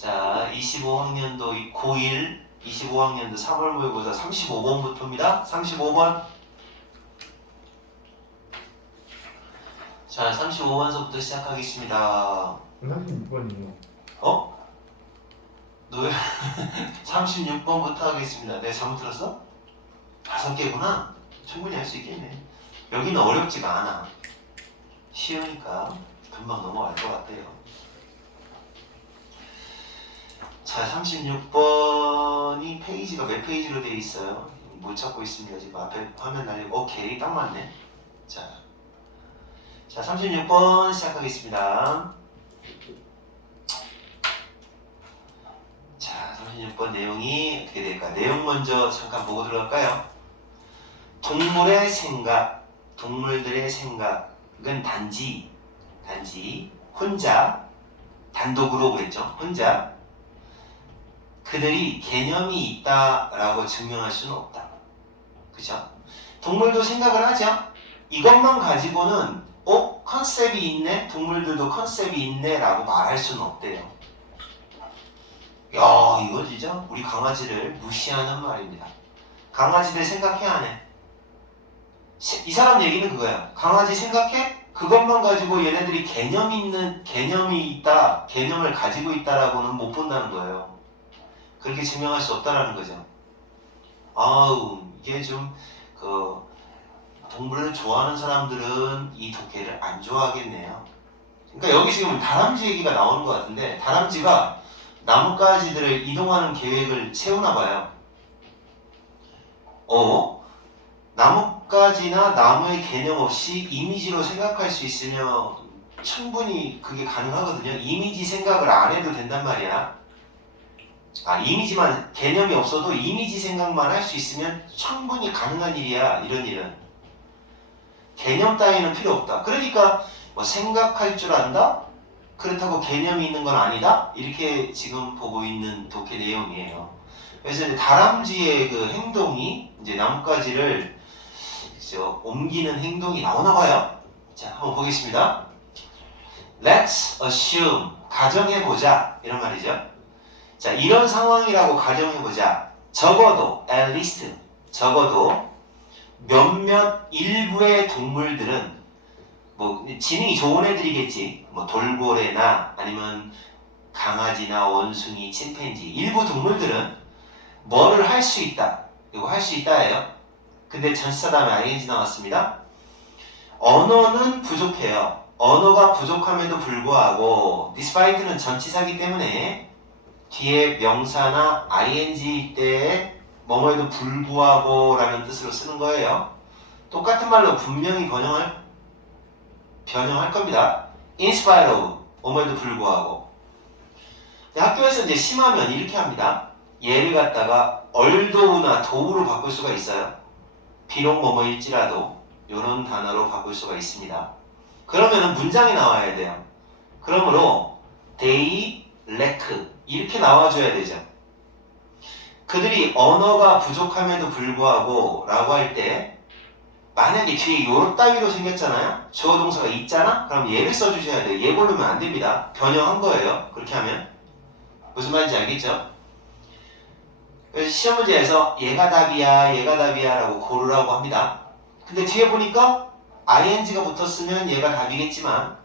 자, 25학년도 고1, 25학년도 3월 모의고사 35번부터입니다. 35번. 자, 35번서부터 시작하겠습니다. 36번이요. 어? 너 왜 36번부터 하겠습니다. 내가 잘못 들었어? 5개구나? 충분히 할 수 있겠네. 여기는 어렵지가 않아. 쉬우니까 금방 넘어갈 것 같아요. 자, 36번이 페이지가 몇 페이지로 되어 있어요? 못 찾고 있습니다. 지금 앞에 화면 날리고. 오케이, 딱 맞네. 자, 36번 시작하겠습니다. 자, 36번 내용이 어떻게 될까? 내용 먼저 잠깐 보고 들어갈까요? 동물의 생각, 동물들의 생각은 단지 혼자, 단독으로 그랬죠. 혼자 그들이 개념이 있다라고 증명할 수는 없다. 그죠? 동물도 생각을 하죠. 이것만 가지고는 컨셉이 있네? 동물들도 컨셉이 있네? 라고 말할 수는 없대요. 야, 이거 진짜 우리 강아지를 무시하는 말입니다. 강아지들 생각해 안 해? 이 사람 얘기는 그거야. 강아지 생각해? 그것만 가지고 얘네들이 개념이 있다, 개념을 가지고 있다라고는 못 본다는 거예요. 그렇게 증명할 수 없다라는 거죠. 아우, 이게 좀 동물을 좋아하는 사람들은 이 독해를 안 좋아하겠네요. 그러니까 여기 지금 다람쥐 얘기가 나오는 것 같은데, 다람쥐가 나뭇가지들을 이동하는 계획을 세우나 봐요. 나뭇가지나 나무의 개념 없이 이미지로 생각할 수 있으면 충분히 그게 가능하거든요. 이미지 생각을 안 해도 된단 말이야. 이미지만, 개념이 없어도 이미지 생각만 할 수 있으면 충분히 가능한 일이야. 이런 일은 개념 따위는 필요 없다. 그러니까 뭐 생각할 줄 안다? 그렇다고 개념이 있는 건 아니다? 이렇게 지금 보고 있는 독해 내용이에요. 그래서 이제 다람쥐의 그 행동이 이제 나뭇가지를 옮기는 행동이 나오나 봐요. 자, 한번 보겠습니다. Let's assume, 가정해보자, 이런 말이죠. 자, 이런 상황이라고 가정해보자. 적어도, at least, 적어도 몇몇 일부의 동물들은 뭐 지능이 좋은 애들이겠지. 뭐 돌고래나 아니면 강아지나 원숭이, 침팬지, 일부 동물들은 뭐를 할 수 있다. 이거 할 수 있다예요. 근데 전치사 다음에 ing 나왔습니다. 언어는 부족해요. 언어가 부족함에도 불구하고 despite는 전치사기 때문에 뒤에 명사나 ing 때에 뭐뭐에도 불구하고 라는 뜻으로 쓰는 거예요. 똑같은 말로 분명히 변형할 겁니다. in spite of, 뭐뭐에도 불구하고. 학교에서 이제 심하면 이렇게 합니다. 얘를 갖다가 although나 though로 바꿀 수가 있어요. 비록 뭐뭐일지라도 이런 단어로 바꿀 수가 있습니다. 그러면은 문장이 나와야 돼요. 그러므로 they lack 이렇게 나와줘야 되죠. 그들이 언어가 부족함에도 불구하고 라고 할 때 만약에 뒤에 요런 따위로 생겼잖아요. 주어 동사가 있잖아? 그럼 얘를 써주셔야 돼요. 얘 고르면 안 됩니다. 변형한 거예요. 그렇게 하면. 무슨 말인지 알겠죠? 그래서 시험 문제에서 얘가 답이야 라고 고르라고 합니다. 근데 뒤에 보니까 ing가 붙었으면 얘가 답이겠지만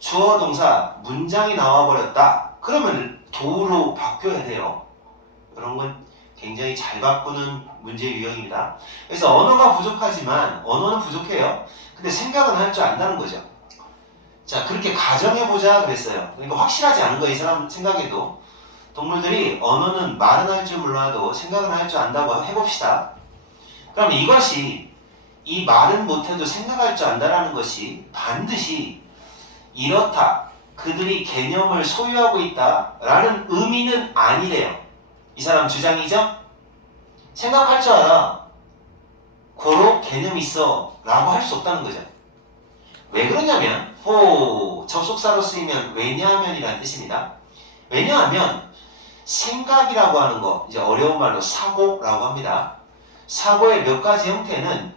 주어 동사 문장이 나와버렸다. 그러면 do로 바뀌어야 돼요. 이런 건 굉장히 잘 바꾸는 문제 유형입니다. 그래서 언어가 부족하지만 언어는 부족해요. 근데 생각은 할 줄 안다는 거죠. 자, 그렇게 가정해보자 그랬어요. 그러니까 확실하지 않은 거예요. 이 사람 생각에도. 동물들이 언어는 말은 할 줄 몰라도 생각은 할 줄 안다고 해봅시다. 그럼 이것이 이 말은 못해도 생각할 줄 안다라는 것이 반드시 이렇다. 그들이 개념을 소유하고 있다라는 의미는 아니래요. 이 사람 주장이죠? 생각할 줄 알아. 고로 개념 있어. 라고 할 수 없다는 거죠. 왜 그러냐면 접속사로 쓰이면 왜냐하면이라는 뜻입니다. 왜냐하면 생각이라고 하는 거, 이제 어려운 말로 사고라고 합니다. 사고의 몇 가지 형태는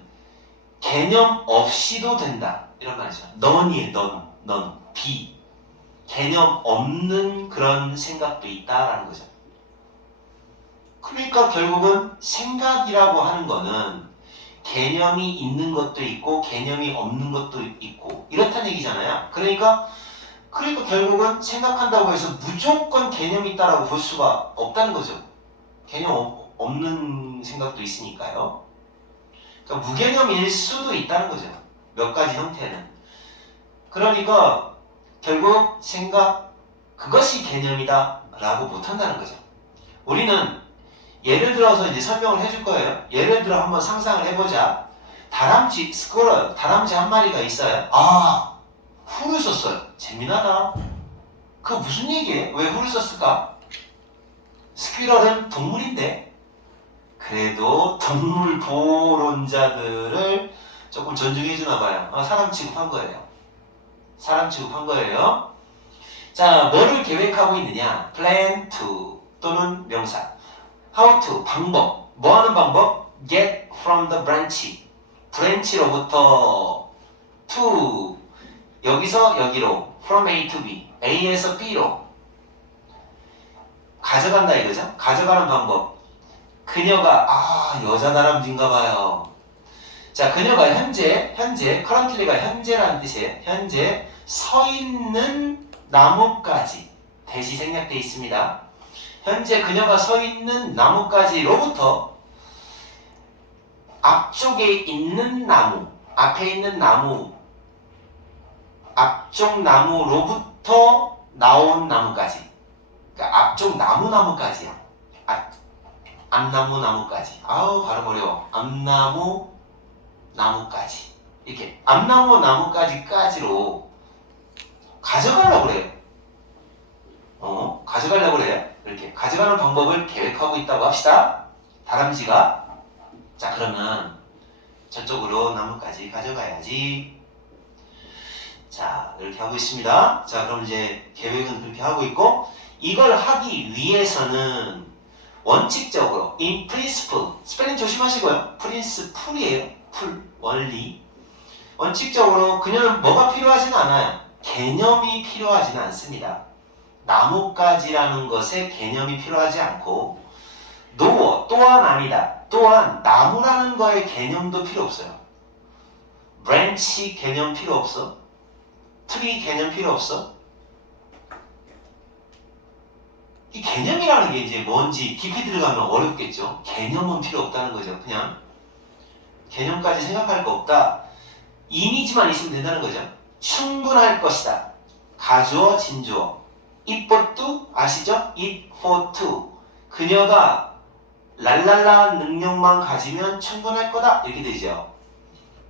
개념 없이도 된다. 이런 말이죠. 넌이에요. 넌. 비. 개념 없는 그런 생각도 있다라는 거죠. 그러니까 결국은 생각이라고 하는 거는 개념이 있는 것도 있고 개념이 없는 것도 있고 이렇다는 얘기잖아요. 그러니까 결국은 생각한다고 해서 무조건 개념이 있다라고 볼 수가 없다는 거죠. 개념 없는 생각도 있으니까요. 그러니까 무개념일 수도 있다는 거죠. 몇 가지 형태는. 그러니까 결국 생각 그것이 개념이다 라고 못한다는 거죠. 우리는 예를 들어서 이제 설명을 해줄 거예요. 예를 들어 한번 상상을 해보자. 다람쥐, 스쿼럴, 다람쥐 한 마리가 있어요. 아, 풀을 썼어요. 재미나다. 그거 무슨 얘기예요? 왜 풀을 썼을까? 스퀴럴은 동물인데 그래도 동물 보호론자들을 조금 존중해 주나 봐요. 사람 취급한 거예요. 사람 취급한 거예요. 자, 뭐를 계획하고 있느냐? plan to 또는 명사. how to 방법. 뭐 하는 방법? get from the branch. branch로부터 to 여기서 여기로 from A to B. A에서 B로 가져간다 이거죠? 가져가는 방법. 그녀가 여자 다람쥐인가 봐요. 자, 그녀가 현재 currently가 현재라는 뜻이에요. 현재 서 있는 나뭇가지 대시 생략되어 있습니다. 현재 그녀가 서 있는 나뭇가지로부터 앞쪽에 있는 나무, 앞에 있는 나무, 앞쪽 나무로부터 나온 나무까지. 그러니까 앞쪽 나무까지요. 앞나무 나무까지. 발음 어려워. 앞나무 나무까지. 이렇게 앞나무 나무까지로 가져가려고 그래요. 가져가려고 그래요. 이렇게 가져가는 방법을 계획하고 있다고 합시다. 다람쥐가. 자, 그러면 저쪽으로 나무까지 가져가야지. 자, 이렇게 하고 있습니다. 자, 그럼 이제 계획은 그렇게 하고 있고, 이걸 하기 위해서는 원칙적으로 in principle, 스펠링 조심하시고요. principle이에요. 원리. 원칙적으로 그녀는 뭐가 필요하진 않아요. 개념이 필요하지는 않습니다. 나뭇가지라는 것에 개념이 필요하지 않고, 또한 아니다. 또한 나무라는 거에 개념도 필요 없어요. branch 개념 필요 없어. tree 개념 필요 없어. 이 개념이라는 게 이제 뭔지 깊이 들어가면 어렵겠죠. 개념은 필요 없다는 거죠. 그냥 개념까지 생각할 거 없다. 이미지만 있으면 된다는 거죠. 충분할 것이다. 가주어, 진주어. it for to 아시죠? it for to. 그녀가 랄랄라 능력만 가지면 충분할 거다. 이렇게 되죠.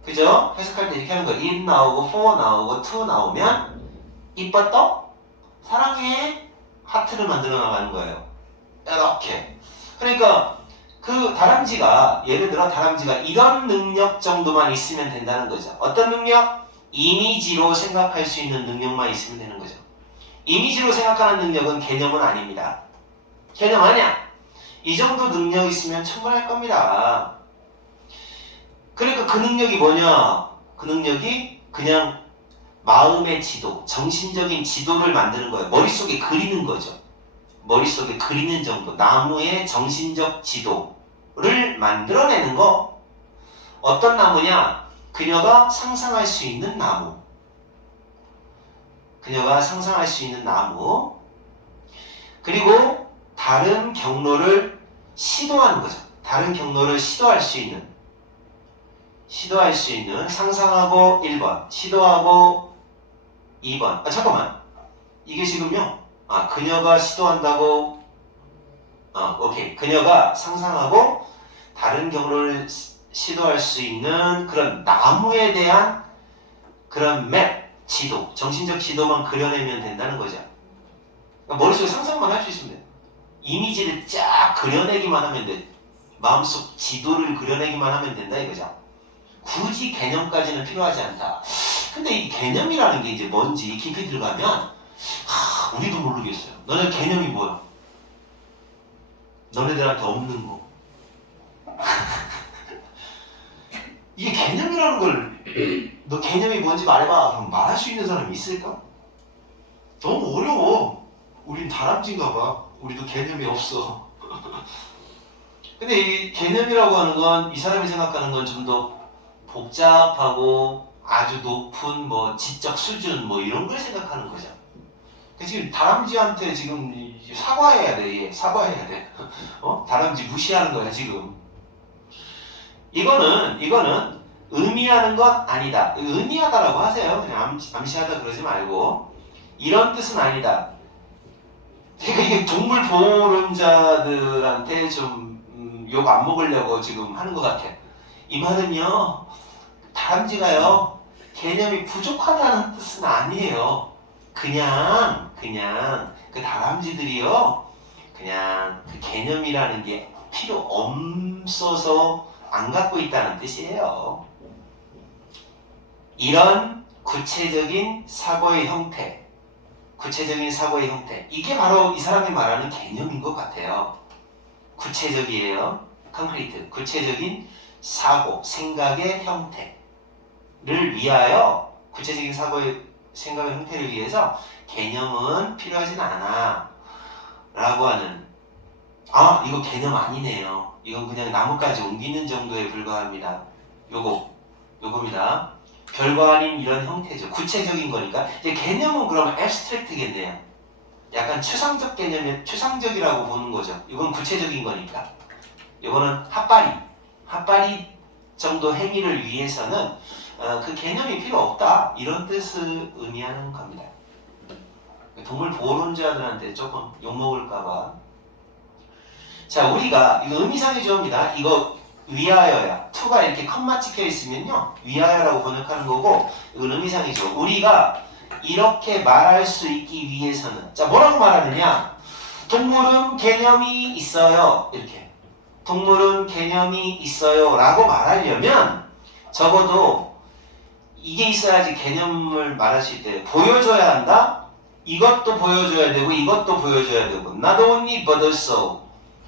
그죠? 해석할 때 이렇게 하는 거예요. it 나오고 for 나오고 to 나오면 it for to 사랑해. 하트를 만들어 나가는 거예요. 이렇게. 그러니까 그 다람쥐가 예를 들어 다람쥐가 이런 능력 정도만 있으면 된다는 거죠. 어떤 능력? 이미지로 생각할 수 있는 능력만 있으면 되는 거죠. 이미지로 생각하는 능력은 개념은 아닙니다. 개념 아니야. 이 정도 능력 있으면 충분할 겁니다. 그러니까 그 능력이 뭐냐? 그 능력이 그냥 마음의 지도, 정신적인 지도를 만드는 거예요. 머릿속에 그리는 거죠. 머릿속에 그리는 정도. 나무의 정신적 지도를 만들어내는 거. 어떤 나무냐? 그녀가 상상할 수 있는 나무. 그녀가 상상할 수 있는 나무. 그리고 다른 경로를 시도하는 거죠. 다른 경로를 시도할 수 있는. 상상하고 1번, 시도하고 2번. 잠깐만. 이게 지금요. 그녀가 시도한다고. 오케이. 그녀가 상상하고 다른 경로를 시도할 수 있는 그런 나무에 대한 그런 맵, 지도, 정신적 지도만 그려내면 된다는 거죠. 그러니까 머릿속에 상상만 할 수 있으면 돼요. 이미지를 쫙 그려내기만 하면 돼. 마음속 지도를 그려내기만 하면 된다 이거죠. 굳이 개념까지는 필요하지 않다. 근데 이 개념이라는 게 이제 뭔지 깊이 들어가면 우리도 모르겠어요. 너네 개념이 뭐야? 너네들한테 없는 거. 이게 개념이라는 걸 너 개념이 뭔지 말해봐. 그럼 말할 수 있는 사람이 있을까? 너무 어려워. 우린 다람쥐인가 봐. 우리도 개념이 없어. 근데 이 개념이라고 하는 건 이 사람이 생각하는 건 좀 더 복잡하고 아주 높은 뭐 지적 수준 뭐 이런 걸 생각하는 거죠. 지금 다람쥐한테 지금 사과해야 돼. 얘 사과해야 돼. 다람쥐 무시하는 거야 지금. 이거는 의미하는 것 아니다. 의미하다라고 하세요. 그냥 암시하다 그러지 말고 이런 뜻은 아니다. 그러니까 이게 동물 보호론자들한테 좀 욕 안 먹으려고 지금 하는 것 같아. 이 말은요, 다람쥐가요 개념이 부족하다는 뜻은 아니에요. 그냥 그 다람쥐들이요 그냥 그 개념이라는 게 필요 없어서 안 갖고 있다는 뜻이에요. 이런 구체적인 사고의 형태, 이게 바로 이 사람이 말하는 개념인 것 같아요. 구체적이에요. 콘크리트, 구체적인 사고, 생각의 형태를 위하여, 구체적인 사고의 생각의 형태를 위해서 개념은 필요하진 않아 라고 하는, 이거 개념 아니네요. 이건 그냥 나뭇가지 옮기는 정도에 불과합니다. 요겁니다. 별거 아닌 이런 형태죠. 구체적인 거니까. 이제 개념은 그러면 앱스트랙트겠네요. 약간 추상적 개념에 추상적이라고 보는 거죠. 이건 구체적인 거니까. 이거는 핫바리 정도 행위를 위해서는 그 개념이 필요 없다. 이런 뜻을 의미하는 겁니다. 동물 보호론자들한테 조금 욕먹을까봐. 자, 우리가 이거 의미상의 주어입니다. 이거 위하여야 to가 이렇게 컴마 찍혀 있으면요 위하여라고 번역하는 거고 이건 의미상의 주어. 우리가 이렇게 말할 수 있기 위해서는 자 뭐라고 말하느냐? 동물은 개념이 있어요. 이렇게 동물은 개념이 있어요 라고 말하려면 적어도 이게 있어야지 개념을 말할 수 있대. 보여줘야 한다. 이것도 보여줘야 되고 이것도 보여줘야 되고 not only but also.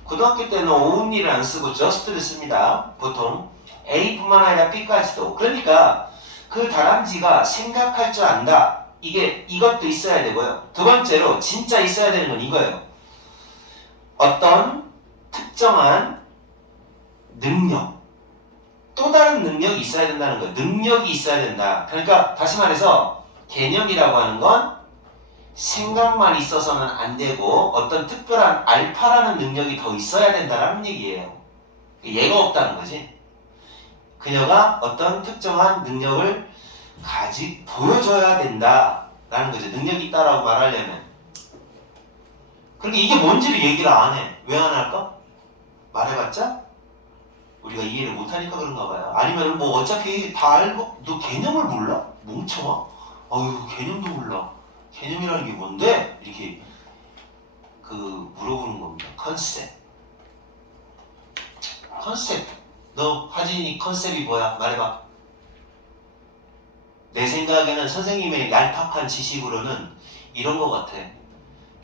고등학교 때는 only를 안 쓰고 just를 씁니다. 보통 A뿐만 아니라 B까지도. 그러니까 그 다람쥐가 생각할 줄 안다. 이것도 있어야 되고요. 두 번째로 진짜 있어야 되는 건 이거예요. 어떤 특정한 능력, 또 다른 능력이 있어야 된다는 거예요. 능력이 있어야 된다. 그러니까 다시 말해서 개념이라고 하는 건 생각만 있어서는 안 되고 어떤 특별한 알파라는 능력이 더 있어야 된다는 얘기예요. 얘가 없다는 거지. 그녀가 어떤 특정한 능력을 보여줘야 된다라는 거죠. 능력이 있다라고 말하려면. 그런데 이게 뭔지를 얘기를 안 해. 왜 안 할까? 말해봤자 우리가 이해를 못하니까 그런가 봐요. 아니면 뭐 어차피 다 알고 너 개념을 몰라? 멍청아? 아유 개념도 몰라. 개념이라는 게 뭔데? 이렇게 물어보는 겁니다. 컨셉. 너 하진이 컨셉이 뭐야? 말해봐. 내 생각에는 선생님의 얄팍한 지식으로는 이런 것 같아.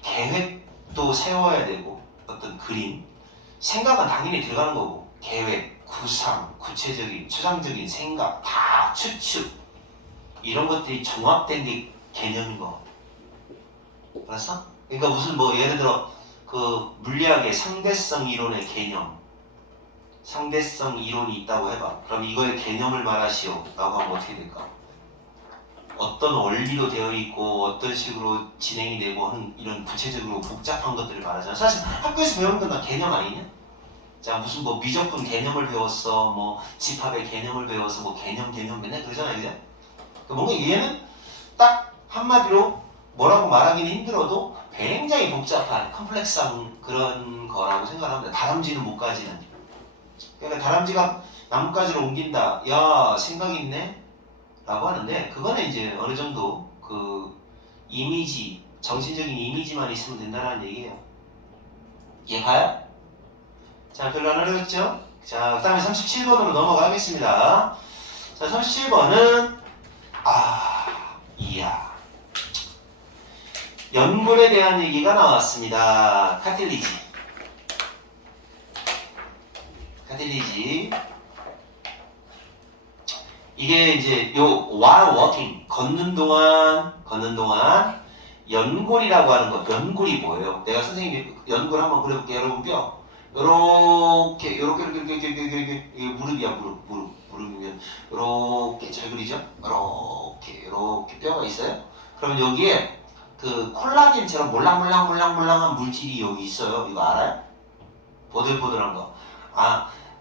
계획도 세워야 되고 어떤 그림, 생각은 당연히 들어가는 거고 계획, 구상, 구체적인, 추상적인 생각, 다 추측 이런 것들이 종합된 게 개념인 것 같아. 알았어? 그러니까 무슨 뭐 예를 들어 그 물리학의 상대성 이론의 개념, 상대성 이론이 있다고 해봐. 그럼 이거의 개념을 말하시오 라고 하면 어떻게 될까? 어떤 원리로 되어 있고 어떤 식으로 진행이 되고 하는 이런 구체적으로 복잡한 것들을 말하잖아. 사실 학교에서 배우는 건 다 개념 아니냐? 자 무슨 뭐 미적분 개념을 배웠어, 뭐 집합의 개념을 배워서 뭐 개념 맨날 그러잖아, 그죠? 뭔가 얘는 딱 한마디로 뭐라고 말하기는 힘들어도 굉장히 복잡한 컴플렉스한 그런 거라고 생각합니다. 다람쥐는 못 가지는. 그러니까 다람쥐가 나뭇가지를 옮긴다. 야 생각 있네? 라고 하는데 그거는 이제 어느 정도 그 이미지, 정신적인 이미지만 있으면 된다는 얘기예요. 이해 가요? 자, 별로 안 어렵죠? 자, 그 다음에 37번으로 넘어가겠습니다. 자, 37번은 이야 연골에 대한 얘기가 나왔습니다. 카틸리지. 이게 이제 while walking 걷는 동안 연골이라고 하는 거, 연골이 뭐예요? 내가 선생님이 연골 한번 그려볼게요. 여러분 뼈. 요렇게 이게 무릎이야, 무릎이면 요렇게 잘 그리죠? 요렇게 뼈가 있어요. 그러면 여기에 그 콜라겐처럼 몰랑몰랑한 물질이 여기 있어요. 이거 알아요? 보들보들한 거.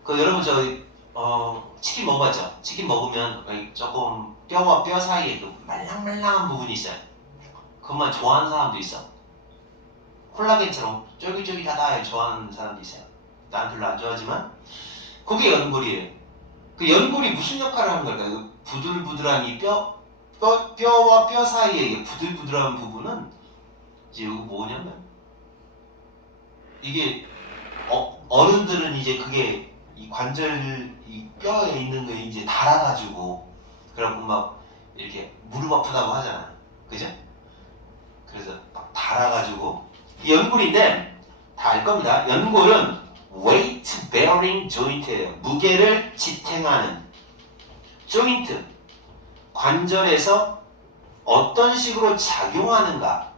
그 여러분 치킨 먹어봤죠? 치킨 먹으면 조금 뼈와 뼈 사이에 그 말랑말랑한 부분이 있어요. 그것만 좋아하는 사람도 있어. 콜라겐처럼 쫄깃쫄깃하다 좋아하는 사람도 있어요. 난 별로 안 좋아하지만 그게 연골이에요. 그 연골이 무슨 역할을 하는 걸까요? 그 부들부들한 이 뼈와 뼈 사이에 부들부들한 부분은 이제 이거 뭐냐면 이게 어른들은 이제 그게 이 관절 이 뼈에 있는 거 이제 달아가지고 그래갖고 막 이렇게 무릎 아프다고 하잖아요. 그죠? 그래서 막 달아가지고 이 연골인데 다 알 겁니다. 연골은 weight bearing joint예요. 무게를 지탱하는 조인트. 관절에서 어떤 식으로 작용하는가.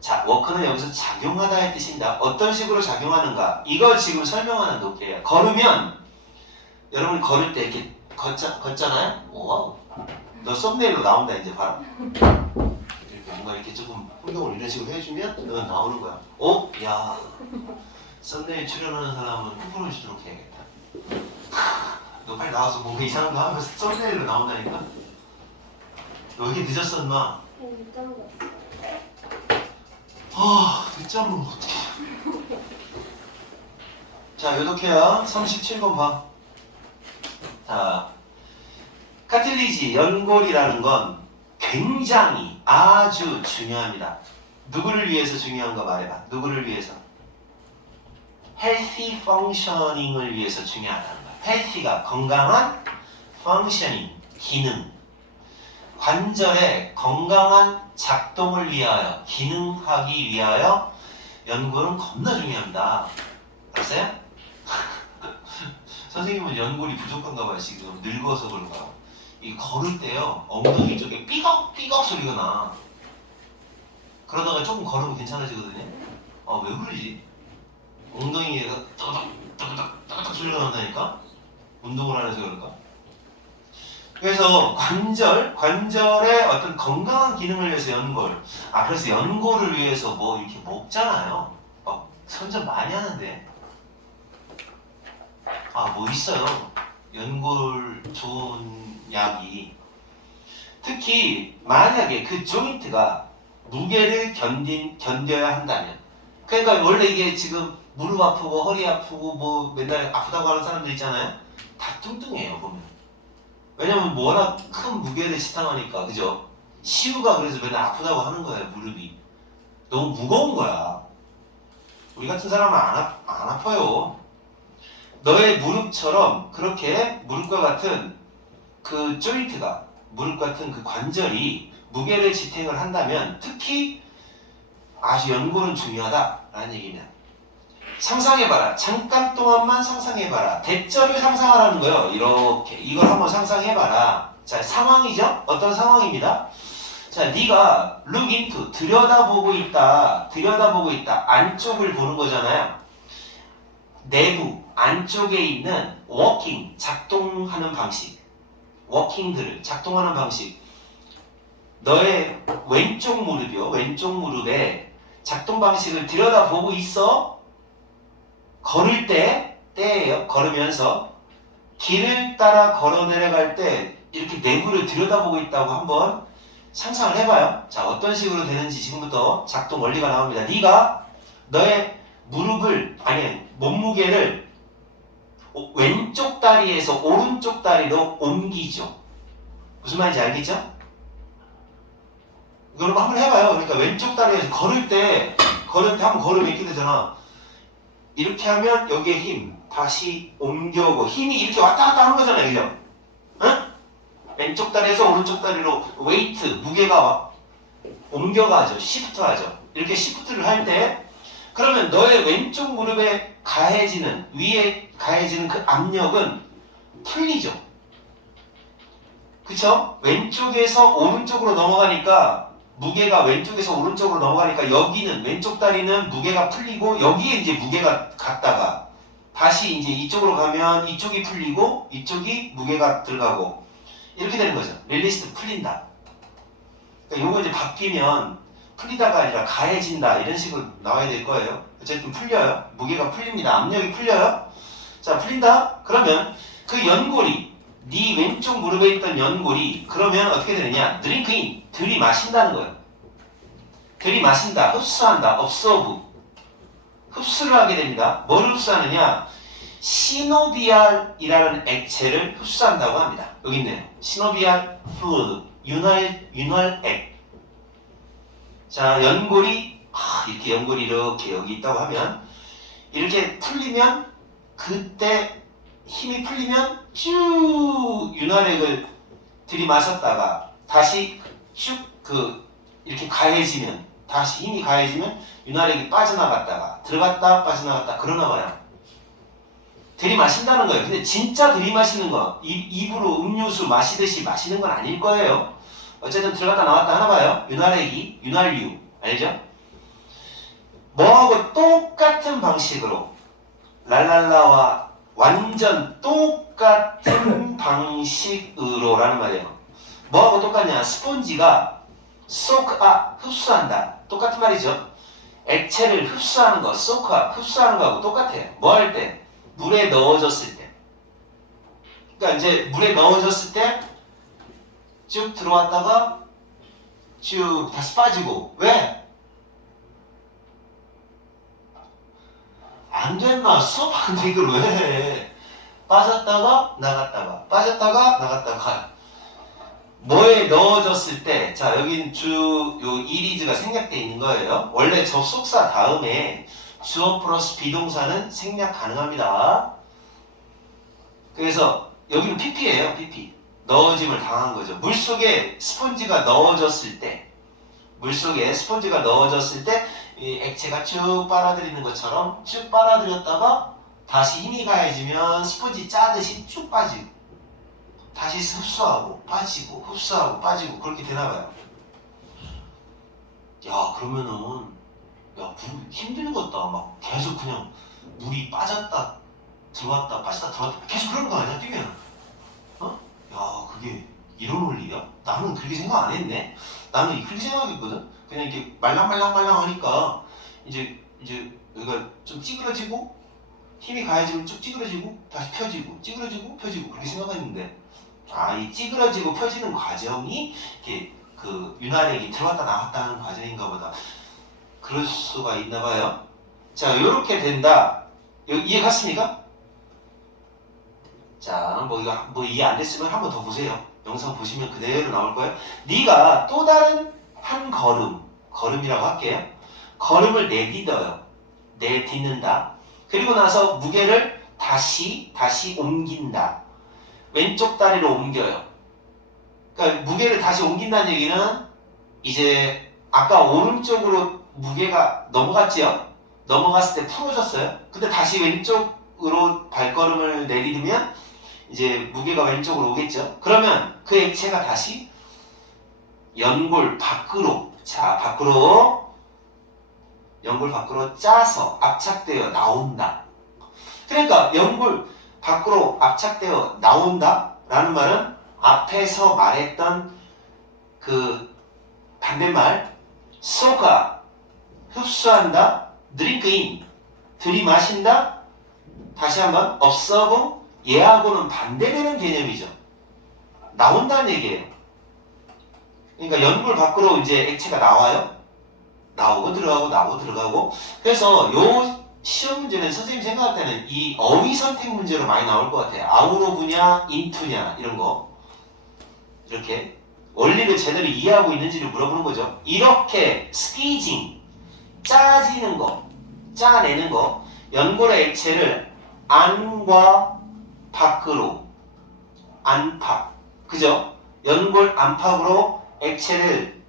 자, 워크는 여기서 작용하다의 뜻입니다. 어떤 식으로 작용하는가. 이거 지금 설명하는 독해예요. 걸으면 여러분이 걸을 때 이렇게 걷잖아요. 오, 너 썸네일로 나온다 이제 바로. 이렇게 뭔가 이렇게 조금 운동을 이런 식으로 해주면 넌 나오는 거야. 야, 썸네일 출연하는 사람은 후보를 주도록 해야겠다. 너 빨리 나와서 뭔가 이상한 거 하면서 썸네일로 나온다니까. 너 이게 늦었어 인마. 늦잠을 어떡해. 자, 요독해요. 37번 봐. 자, 카틸리지, 연골이라는 건 굉장히 아주 중요합니다. 누구를 위해서 중요한가 말해봐. 누구를 위해서? healthy functioning을 위해서 중요하다는 거야. healthy가 건강한, functioning, 기능. 관절의 건강한 작동을 위하여, 기능하기 위하여 연골은 겁나 중요합니다. 알았어요? 선생님은 연골이 부족한가 봐요. 지금 늙어서 그런가. 이 걸을 때요 엉덩이 쪽에 삐걱삐걱 소리가 나. 그러다가 조금 걸으면 괜찮아지거든요. 왜 그러지? 엉덩이가 따닥따닥 소리가 난다니까? 운동을 안 해서 그럴까? 그래서 관절의 어떤 건강한 기능을 위해서 연골. 그래서 연골을 위해서 뭐 이렇게 먹잖아요. 선전 많이 하는데. 뭐 있어요. 연골 좋은 약이. 특히 만약에 그 조인트가 무게를 견뎌야 한다면. 그러니까 원래 이게 지금 무릎 아프고 허리 아프고 뭐 맨날 아프다고 하는 사람들 있잖아요. 다 뚱뚱해요 보면. 왜냐면 워낙 큰 무게를 지탱하니까. 그죠? 시우가 그래서 맨날 아프다고 하는 거예요. 무릎이 너무 무거운 거야. 우리 같은 사람은 안 아파요. 너의 무릎처럼 그렇게 무릎과 같은 그 조인트가, 무릎 같은 그 관절이 무게를 지탱을 한다면 특히 아주 연골은 중요하다라는 얘기입니다. 상상해봐라. 잠깐 동안만 상상해봐라. 대절을 상상하라는 거예요. 이렇게 이걸 한번 상상해봐라. 자, 상황이죠? 어떤 상황입니다. 자, 네가 look into, 들여다보고 있다. 안쪽을 보는 거잖아요. 내부, 안쪽에 있는 워킹, 작동하는 방식. 워킹들을 작동하는 방식. 너의 왼쪽 무릎이요. 왼쪽 무릎에 작동 방식을 들여다보고 있어. 걸을 때예요. 걸으면서 길을 따라 걸어 내려갈 때 이렇게 내부를 들여다보고 있다고 한번 상상을 해봐요. 자, 어떤 식으로 되는지 지금부터 작동 원리가 나옵니다. 네가 너의 몸무게를 왼쪽 다리에서 오른쪽 다리로 옮기죠. 무슨 말인지 알겠죠? 여러분 한번 해봐요. 그러니까 왼쪽 다리에서 걸을 때 한번 걸으면 이렇게 되잖아. 이렇게 하면 여기에 힘 다시 옮겨오고 힘이 이렇게 왔다 갔다 하는 거잖아요. 그죠? 응? 왼쪽 다리에서 오른쪽 다리로 웨이트, 무게가 옮겨가죠. 시프트하죠. 이렇게 시프트를 할 때 그러면 너의 왼쪽 무릎에 위에 가해지는 그 압력은 풀리죠. 그쵸? 왼쪽에서 오른쪽으로 넘어가니까 무게가 왼쪽에서 오른쪽으로 넘어가니까 여기는 왼쪽 다리는 무게가 풀리고 여기에 이제 무게가 갔다가 다시 이제 이쪽으로 가면 이쪽이 풀리고 이쪽이 무게가 들어가고 이렇게 되는 거죠. 릴리스트 풀린다. 그러니까 요거 이제 바뀌면 풀리다가 아니라 가해진다 이런 식으로 나와야 될 거예요. 어쨌든 풀려요. 무게가 풀립니다. 압력이 풀려요. 자, 풀린다. 그러면 그 연골이 네 왼쪽 무릎에 있던 연골이 그러면 어떻게 되느냐? 드링크인 들이마신다는 거예요. 들이마신다. 흡수한다. 업서브. 흡수를 하게 됩니다. 뭘 흡수하느냐? 시노비알이라는 액체를 흡수한다고 합니다. 여기 있네요. 시노비알 플루이드. 윤활액. 자, 연골이 이렇게 연골이 이렇게 여기 있다고 하면 이렇게 풀리면 그때 힘이 풀리면 쭉 윤활액을 들이마셨다가 다시 쭉 이렇게 가해지면 다시 힘이 가해지면 윤활액이 빠져나갔다가 들어갔다 빠져나갔다 그러나 봐요. 들이마신다는 거예요. 근데 진짜 들이마시는 거 입으로 음료수 마시듯이 마시는 건 아닐 거예요. 어쨌든 들어갔다 나왔다 하나 봐요. 윤활액이 윤활유 알죠? 뭐하고 똑같은 방식으로 랄랄라와 완전 똑같은 방식으로라는 말이에요. 뭐하고 똑같냐? 스폰지가 흡수한다. 똑같은 말이죠. 액체를 흡수하는 거, 흡수하는 거하고 똑같아요. 뭐 할 때? 물에 넣어졌을 때. 그러니까 이제 물에 넣어졌을 때 쭉 들어왔다가 쭉 다시 빠지고. 왜? 안 됐나? 수업하는데 이걸 왜 해? 빠졌다가 나갔다가 빠졌다가 나갔다가 뭐에 넣어졌을 때, 자 여긴 요 이리즈가 생략되어 있는 거예요. 원래 접속사 다음에 주어 플러스 비동사는 생략 가능합니다. 그래서 여기는 PP예요. PP. 넣어짐을 당한 거죠. 물속에 스펀지가 넣어졌을 때, 물속에 스펀지가 넣어졌을 때 이 액체가 쭉 빨아들이는 것처럼 쭉 빨아들였다가 다시 힘이 가해지면 스펀지 짜듯이 쭉 빠지고 다시 흡수하고 빠지고 흡수하고 빠지고 그렇게 되나봐요. 야 그러면은 야 힘들겠다. 막 계속 그냥 물이 빠졌다 들어왔다 빠졌다 들어왔다 계속 그러는 거 아니야 뛰면? 어? 야 그게 이런 원리야? 나는 그렇게 생각 안 했네. 나는 그렇게 생각했거든. 그냥 이렇게 말랑말랑 하니까 이제 여기가 좀 찌그러지고 힘이 가해지면 쭉 찌그러지고 다시 펴지고 찌그러지고 펴지고 그렇게 생각했는데 이 찌그러지고 펴지는 과정이 이렇게 그 윤활액이 들어왔다 나왔다 하는 과정인가 보다. 그럴 수가 있나 봐요. 자, 요렇게 된다. 이해 갔습니까? 자, 이거 이해 안 됐으면 한 번 더 보세요. 영상 보시면 그대로 나올 거예요. 네가 또 다른 한 걸음이라고 할게요. 걸음을 내딛는다. 그리고 나서 무게를 다시 옮긴다. 왼쪽 다리로 옮겨요. 그러니까 무게를 다시 옮긴다는 얘기는 이제 아까 오른쪽으로 무게가 넘어갔지요? 넘어갔을 때 풀어졌어요. 근데 다시 왼쪽으로 발걸음을 내딛으면 이제 무게가 왼쪽으로 오겠죠? 그러면 그 액체가 다시 연골 밖으로 연골 밖으로 짜서 압착되어 나온다. 그러니까 연골 밖으로 압착되어 나온다 라는 말은 앞에서 말했던 그 반대말 소가 흡수한다, 드링크인 들이마신다. 다시 한번 observe 얘하고는 반대되는 개념이죠. 나온다는 얘기예요. 그러니까 연골 밖으로 이제 액체가 나와요. 나오고 들어가고 나오고 들어가고. 그래서 요 시험 문제는 선생님 생각할 때는 이 어휘 선택 문제로 많이 나올 것 같아요. 아우로브냐 인투냐 이런 거. 이렇게 원리를 제대로 이해하고 있는지를 물어보는 거죠. 이렇게 스퀴징 짜지는 거, 짜내는 거, 연골의 액체를 안과 밖으로 안팎, 그죠? 연골 안팎으로 액체를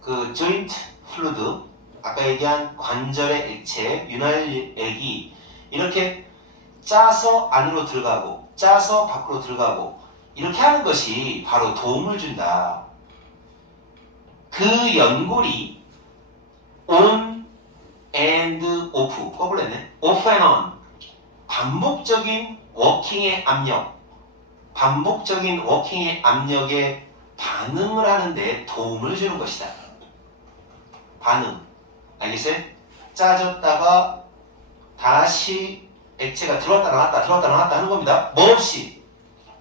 그 조인트 플루이드, 아까 얘기한 관절의 액체, 윤활액이 이렇게 짜서 안으로 들어가고 짜서 밖으로 들어가고 이렇게 하는 것이 바로 도움을 준다. 그 연골이 on and off, 거꾸로 했네. off and on. 반복적인 워킹의 압력, 반복적인 워킹의 압력에 반응을 하는데 도움을 주는 것이다. 반응. 알겠어요? 짜졌다가 다시 액체가 들어왔다 나왔다 들어왔다 나왔다 하는 겁니다. 뭐 없이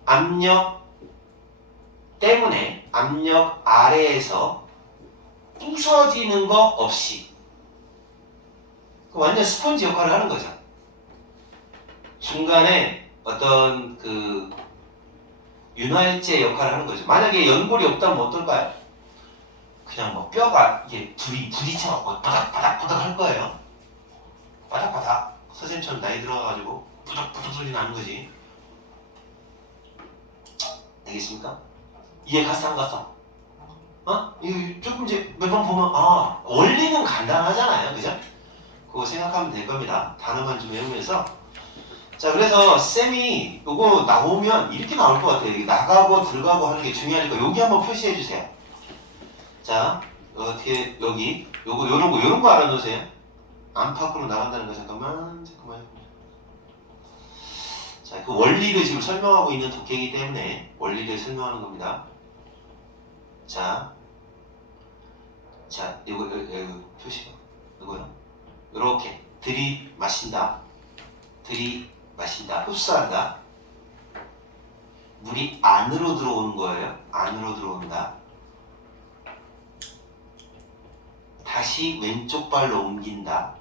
압력 때문에 압력 아래에서 부서지는 거 없이 완전 스펀지 역할을 하는 거죠. 중간에 어떤 그 윤활제 역할을 하는 거죠. 만약에 연골이 없다면 어떨까요? 그냥 뭐 뼈가 이게 둘이 부딪혀갖고 바닥바닥바닥 할 거예요. 바닥바닥. 선생님처럼 나이 들어가가지고 부닥부닥 소리 나는 거지. 알겠습니까? 이해 갔어 안 갔어? 이거 조금 이제 몇 번 보면 원리는 간단하잖아요. 그죠? 그거 생각하면 될 겁니다. 단어만 좀 외우면서. 자, 그래서 쌤이 요거 나오면 이렇게 나올 것 같아요. 나가고 들어가고 하는 게 중요하니까 여기 한번 표시해 주세요. 자, 어떻게 여기 요런 거 알아놓으세요. 안팎으로 나간다는 거 잠깐만. 자, 그 원리를 지금 설명하고 있는 독해이기 때문에 원리를 설명하는 겁니다. 자, 요거 표시가 이거요. 이렇게 들이마신다. 흡수한다. 물이 안으로 들어오는 거예요. 안으로 들어온다. 다시 왼쪽 발로 옮긴다.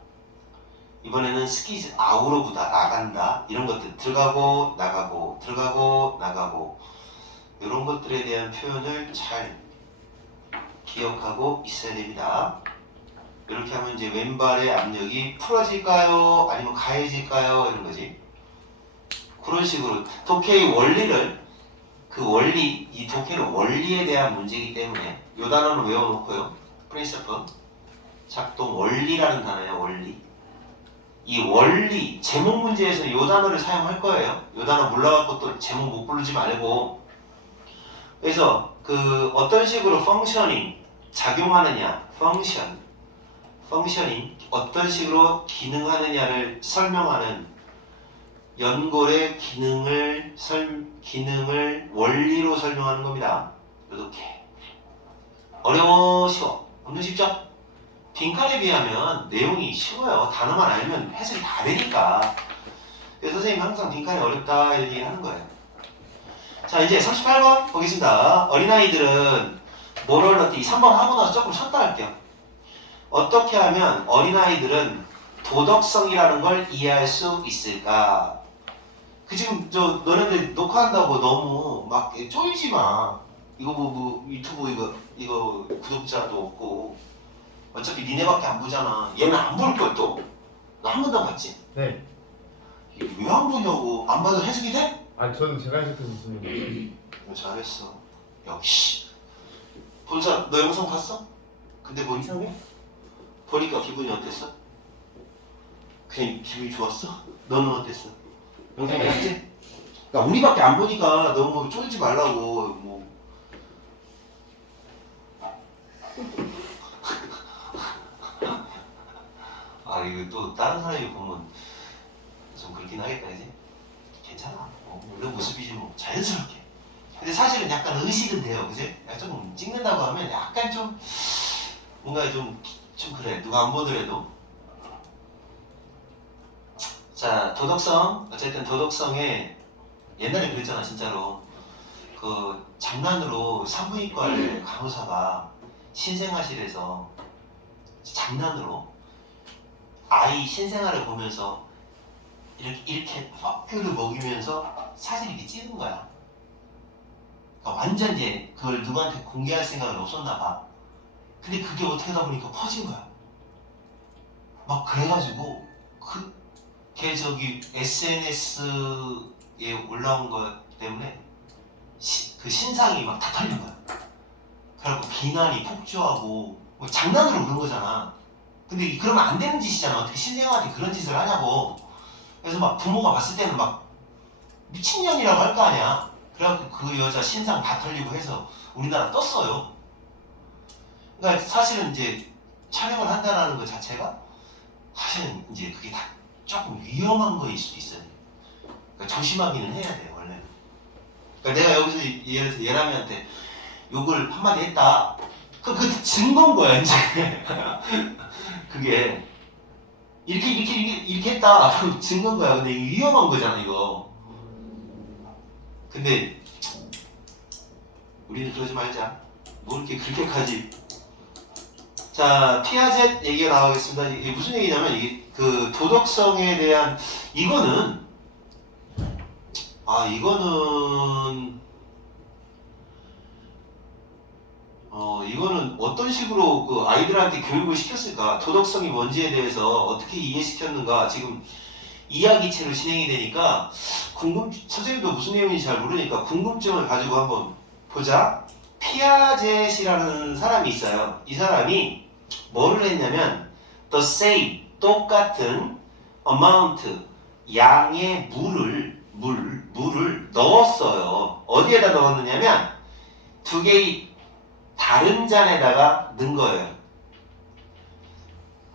이번에는 스키즈 아우로보다 나간다. 이런 것들 들어가고 나가고 들어가고 나가고 이런 것들에 대한 표현을 잘 기억하고 있어야 됩니다. 이렇게 하면 이제 왼발의 압력이 풀어질까요? 아니면 가해질까요? 이런 거지. 그런 식으로 독해의 원리를 이 독해는 원리에 대한 문제이기 때문에 이 단어는 외워놓고요. principle, 작동 원리라는 단어예요. 원리. 이 원리 제목 문제에서는 이 단어를 사용할 거예요. 이 단어 몰라갖고 또 제목 못 부르지 말고. 그래서 그 어떤 식으로 펑셔닝 작용하느냐, 펑셔닝 어떤 식으로 기능하느냐를 설명하는 연골의 기능을 원리로 설명하는 겁니다. 이렇게 어려워 쉬워? 엄청 쉽죠? 빈칸에 비하면 내용이 쉬워요. 단어만 알면 해석이 다 되니까. 그래서 선생님 항상 빈칸이 어렵다 이런 얘기를 하는 거예요. 자, 이제 38번 보겠습니다. 어린아이들은 뭐를 넣지? 3번 하고 나서 조금 쉬었다 할게요. 어떻게 하면 어린아이들은 도덕성이라는 걸 이해할 수 있을까? 지금 너네들 녹화한다고 너무 막 쫄지 마. 이거 뭐 유튜브 이거 구독자도 없고 어차피 니네밖에 안 보잖아. 얘는 안 볼 걸 또. 너 한 번도 안 봤지? 네. 왜 안 보냐고. 안 봐도 해석이 돼? 저는 제가 해석해줬습니다. 잘했어. 역시. 본사 너 영상 봤어? 근데 뭐 이상해? 보니까 기분이 어땠어? 그냥 기분이 좋았어? 너는 어땠어? 영상이 봤지? 그러니까 우리밖에 안 보니까 너무 쫄지 말라고 뭐. 이거 또 다른 사람이 보면 좀 그렇긴 하겠다, 그지? 괜찮아. 원래 모습이지 뭐 자연스럽게. 근데 사실은 약간 의식은 돼요, 그지? 약간 좀 찍는다고 하면 약간 좀 뭔가 좀 그래. 누가 안 보더라도. 자, 도덕성. 어쨌든 도덕성에 옛날에 그랬잖아, 진짜로. 그 장난으로 산부인과를 간호사가 신생아실에서 장난으로 아이 신생아를 보면서 이렇게 퍽큐를 먹이면서 사진 이렇게 찍은 거야. 그러니까 완전 이제 그걸 누구한테 공개할 생각은 없었나 봐. 근데 그게 어떻게 하다 보니까 퍼진 거야. 막 그래가지고 걔 SNS에 올라온 것 때문에 그 신상이 막 다 털린 거야. 그래갖고 비난이 폭주하고 뭐 장난으로 그런 거잖아. 근데 그러면 안 되는 짓이잖아. 어떻게 신생아한테 그런 짓을 하냐고. 그래서 막 부모가 봤을 때는 막 미친년이라고 할 거 아니야. 그래갖고 그 여자 신상 다 털리고 해서 우리나라 떴어요. 그러니까 사실은 이제 촬영을 한다는 것 자체가 사실은 이제 그게 다 조금 위험한 거일 수도 있어요. 그러니까 조심하기는 해야 돼요, 원래. 그러니까 내가 여기서 예를 들어서 예람이한테 욕을 한마디 했다. 그 증거인 거야, 이제. 그게 이렇게 했다. 그럼 증거인 거야. 근데 이거 위험한 거잖아, 이거. 근데 우리는 그러지 말자. 뭐 이렇게 그렇게까지. 자, 피아제 얘기가 나오겠습니다. 이게 무슨 얘기냐면 이게 그 도덕성에 대한 이거는 이거는 어떤 식으로 그 아이들한테 교육을 시켰을까? 도덕성이 뭔지에 대해서 어떻게 이해시켰는가? 지금 이야기체로 진행이 되니까 선생님도 무슨 내용인지 잘 모르니까 궁금증을 가지고 한번 보자. 피아젯이라는 사람이 있어요. 이 사람이 뭐를 했냐면 the same, 똑같은 amount, 양의 물을 넣었어요. 어디에다 넣었느냐면 두 개의 다른 잔에다가 넣은 거예요.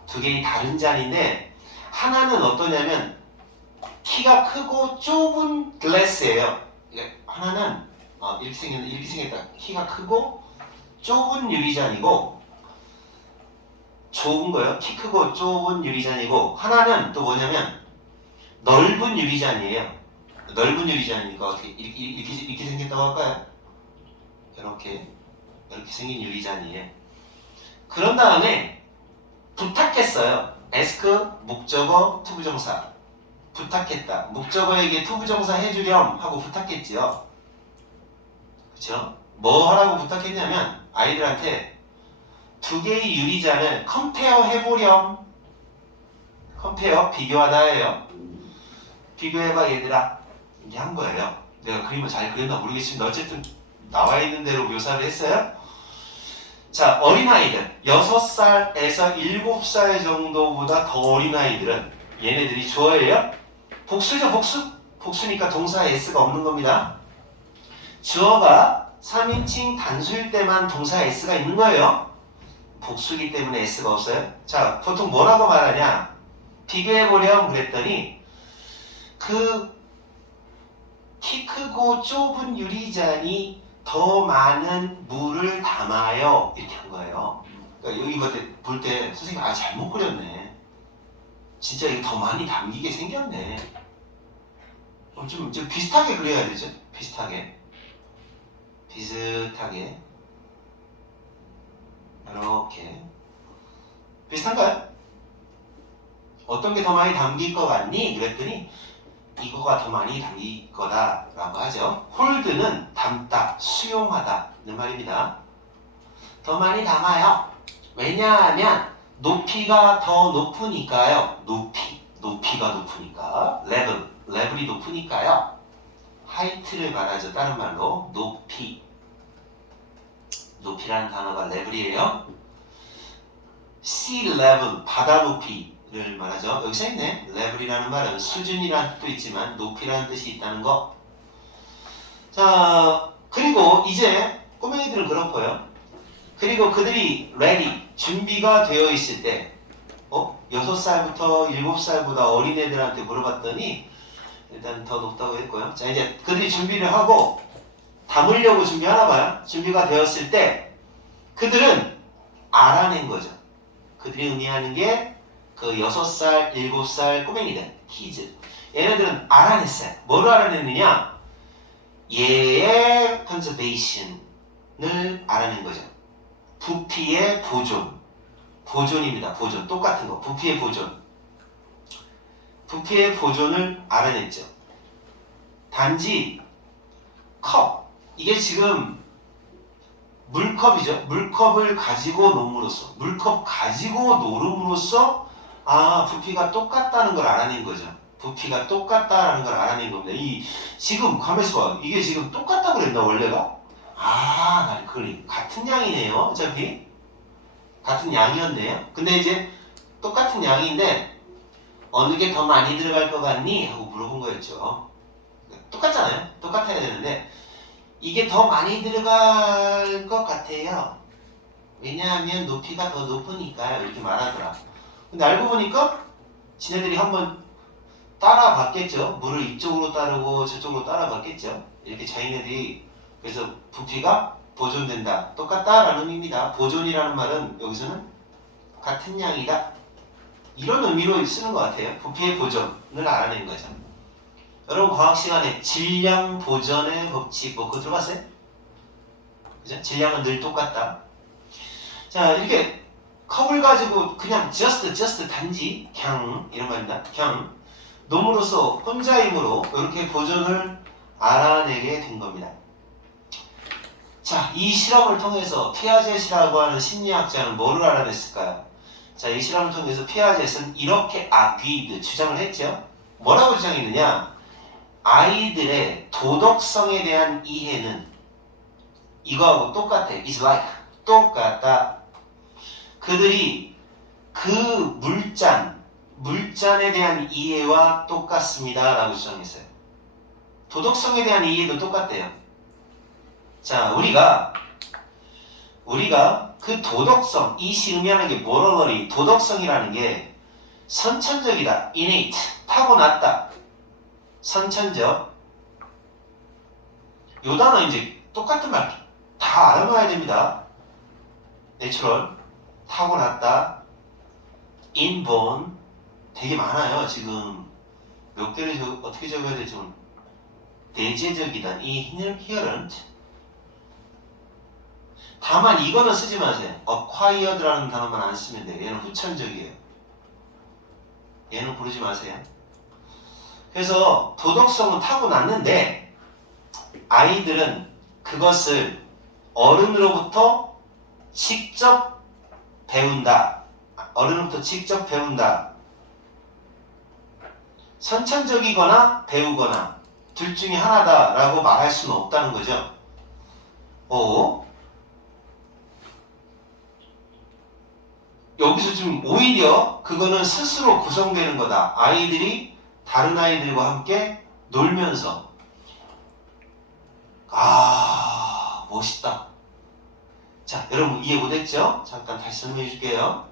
두 개의 다른 잔인데 하나는 어떠냐면 키가 크고 좁은 글래스예요. 하나는 이렇게 생겼다. 키가 크고 좁은 유리잔이고 좁은 거예요. 키 크고 좁은 유리잔이고 하나는 또 뭐냐면 넓은 유리잔이에요. 넓은 유리잔이니까 어떻게 이렇게 생겼다고 할까요? 이렇게 생긴 유리잔이에요. 그런 다음에 부탁했어요. ask 목적어 투부정사 부탁했다. 목적어에게 투부정사 해주렴 하고 부탁했지요. 그쵸? 뭐 하라고 부탁했냐면 아이들한테 두 개의 유리잔을 컴페어 해보렴. 컴페어 비교하다예요. 비교해봐 얘들아. 이게 한 거예요. 내가 그림을 잘 그렸나 모르겠지만 어쨌든 나와 있는 대로 묘사를 했어요. 자, 어린아이들 6살에서 7살 정도보다 더 어린아이들은 얘네들이 주어예요. 복수죠, 복수. 복수니까 동사에 s가 없는 겁니다. 주어가 3인칭 단수일 때만 동사에 s가 있는 거예요. 복수기 때문에 s가 없어요. 자, 보통 뭐라고 말하냐? 비교해보렴 그랬더니 그 키 크고 좁은 유리잔이 더 많은 물을 담아요. 이렇게 한 거예요. 그러니까 여기 볼 때 선생님 잘못 그렸네. 진짜 이거 더 많이 담기게 생겼네. 좀 비슷하게 그려야 되죠. 비슷하게 이렇게 비슷한가요? 어떤 게 더 많이 담길 것 같니? 그랬더니 이거가 더 많이 담길 거다라고 하죠. 홀드는 담다, 수용하다는 말입니다. 더 많이 담아요. 왜냐하면 높이가 더 높으니까요. 높이가 높으니까 레벨이 높으니까요. 하이트를 말하죠. 다른 말로 높이라는 단어가 레벨이에요. sea level 바다 높이를 말하죠. 여기 써있네. 레벨이라는 말은 수준이라는 뜻도 있지만 높이라는 뜻이 있다는 거. 자, 그리고 이제 꼬맹이들은 그렇고요. 그리고 그들이 ready, 준비가 되어 있을 때 6살부터 7살보다 어린애들한테 물어봤더니 일단 더 높다고 했고요. 자, 이제 그들이 준비를 하고 담으려고 준비하나 봐요. 준비가 되었을 때 그들은 알아낸 거죠. 그들이 의미하는 게 그 6살, 7살 꼬맹이들, 키즈. 얘네들은 알아냈어요. 뭐를 알아냈느냐? 얘의 conservation을 알아낸 거죠. 부피의 보존입니다. 보존. 똑같은 거. 부피의 보존을 알아냈죠. 단지 컵. 이게 지금 물컵이죠. 물컵을 가지고 노름으로써 부피가 똑같다는 걸 알아낸 거죠. 부피가 똑같다라는 걸 알아낸 겁니다. 지금 가만있어 봐. 이게 지금 똑같다고 그랬나 원래가? 나 그걸 같은 양이네요. 어차피 같은 양이었네요. 근데 이제 똑같은 양인데 어느 게 더 많이 들어갈 것 같니? 하고 물어본 거였죠. 똑같잖아요. 똑같아야 되는데 이게 더 많이 들어갈 것 같아요. 왜냐하면 높이가 더 높으니까요. 이렇게 말하더라. 근데 알고 보니까 지네들이 한번 따라봤겠죠. 물을 이쪽으로 따르고 저쪽으로 따라봤겠죠. 이렇게 자기네들이 그래서 부피가 보존된다. 똑같다라는 의미입니다. 보존이라는 말은 여기서는 같은 양이다. 이런 의미로 쓰는 것 같아요. 부피의 보존을 알아낸 거죠. 여러분 과학 시간에 질량 보존의 법칙 뭐 그거 들어봤어요? 그죠? 질량은 늘 똑같다. 자 이렇게 컵을 가지고 그냥 just 단지 그냥 이런 말입니다. 그냥 놈으로서 혼자임으로 이렇게 보존을 알아내게 된 겁니다. 자, 이 실험을 통해서 피아젯이라고 하는 심리학자는 뭐를 알아냈을까요? 자, 이 실험을 통해서 피아젯은 이렇게 주장을 했죠. 뭐라고 주장했느냐? 아이들의 도덕성에 대한 이해는 이거하고 똑같아. It's like. 똑같다. 그들이 그 물잔에 대한 이해와 똑같습니다. 라고 주장했어요. 도덕성에 대한 이해도 똑같대요. 자, 우리가 그 도덕성, 이 시 의미하는 게 모럴리, 도덕성이라는 게 선천적이다. innate, 타고났다. 선천적. 요 단어 이제 똑같은 말 다 알아봐야 됩니다. 내추럴, 타고났다. inborn, 되게 많아요. 지금 몇 개를 어떻게 적어야 될지 모르겠어요. 대제적이다. inherent. 다만 이거는 쓰지 마세요. acquired라는 단어만 안 쓰면 돼요. 얘는 후천적이에요. 얘는 부르지 마세요. 그래서 도덕성은 타고났는데 아이들은 그것을 어른으로부터 직접 배운다. 어른으로부터 직접 배운다. 선천적이거나 배우거나 둘 중에 하나다라고 말할 수는 없다는 거죠. 여기서 지금 오히려 그거는 스스로 구성되는 거다. 아이들이 다른 아이들과 함께 놀면서. 멋있다. 자, 여러분 이해 못했죠? 잠깐 다시 설명해 줄게요.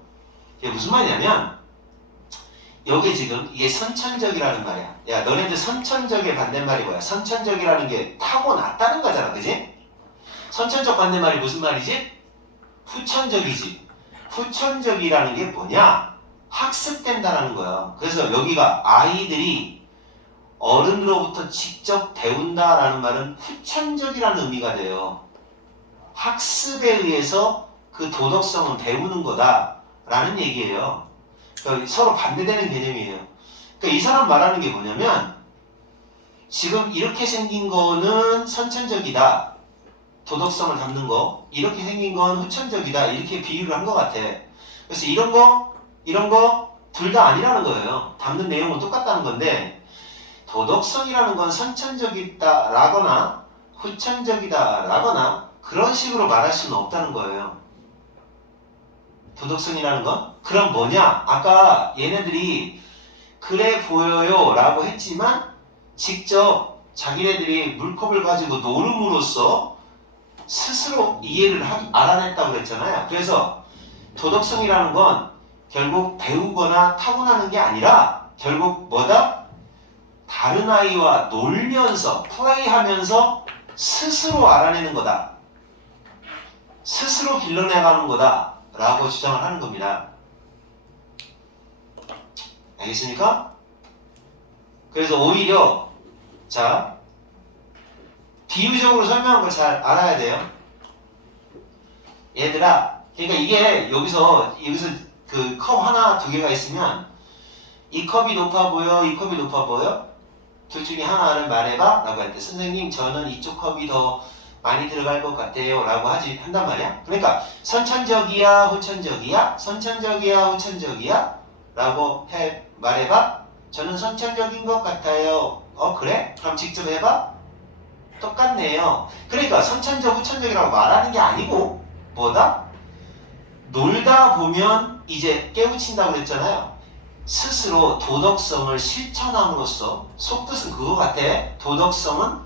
이게 무슨 말이냐면 여기 지금 이게 선천적이라는 말이야. 야, 너네들 선천적의 반대말이 뭐야? 선천적이라는 게 타고났다는 거잖아. 그지? 선천적 반대말이 무슨 말이지? 후천적이지. 후천적이라는 게 뭐냐? 학습된다라는 거야. 그래서 여기가 아이들이 어른으로부터 직접 배운다라는 말은 후천적이라는 의미가 돼요. 학습에 의해서 그 도덕성은 배우는 거다라는 얘기예요. 그러니까 서로 반대되는 개념이에요. 그러니까 이 사람 말하는 게 뭐냐면 지금 이렇게 생긴 거는 선천적이다. 도덕성을 담는 거. 이렇게 생긴 건 후천적이다. 이렇게 비유를 한 것 같아. 그래서 이런 거 둘 다 아니라는 거예요. 담는 내용은 똑같다는 건데 도덕성이라는 건 선천적이다라거나 후천적이다라거나 그런 식으로 말할 수는 없다는 거예요. 도덕성이라는 건? 그럼 뭐냐? 아까 얘네들이 그래 보여요 라고 했지만 직접 자기네들이 물컵을 가지고 노름으로써 스스로 이해를 알아냈다고 그랬잖아요. 그래서 도덕성이라는 건 결국 배우거나 타고나는 게 아니라 결국 뭐다? 다른 아이와 놀면서 플레이하면서 스스로 알아내는 거다. 스스로 길러내가는 거다 라고 주장을 하는 겁니다. 알겠습니까? 그래서 오히려 자 비유적으로 설명한 걸 잘 알아야 돼요. 얘들아, 그러니까 이게 여기서 그 컵 하나 두 개가 있으면 이 컵이 높아 보여, 이 컵이 높아 보여? 둘 중에 하나를 말해봐 라고 할 때 선생님 저는 이쪽 컵이 더 많이 들어갈 것 같아요 라고 한단 말이야. 그러니까 선천적이야 후천적이야? 선천적이야 후천적이야? 라고 말해봐. 저는 선천적인 것 같아요. 그래? 그럼 직접 해봐. 똑같네요. 그러니까 선천적 후천적이라고 말하는 게 아니고 뭐다? 놀다 보면 이제 깨우친다고 그랬잖아요. 스스로 도덕성을 실천함으로써 속뜻은 그거 같아. 도덕성은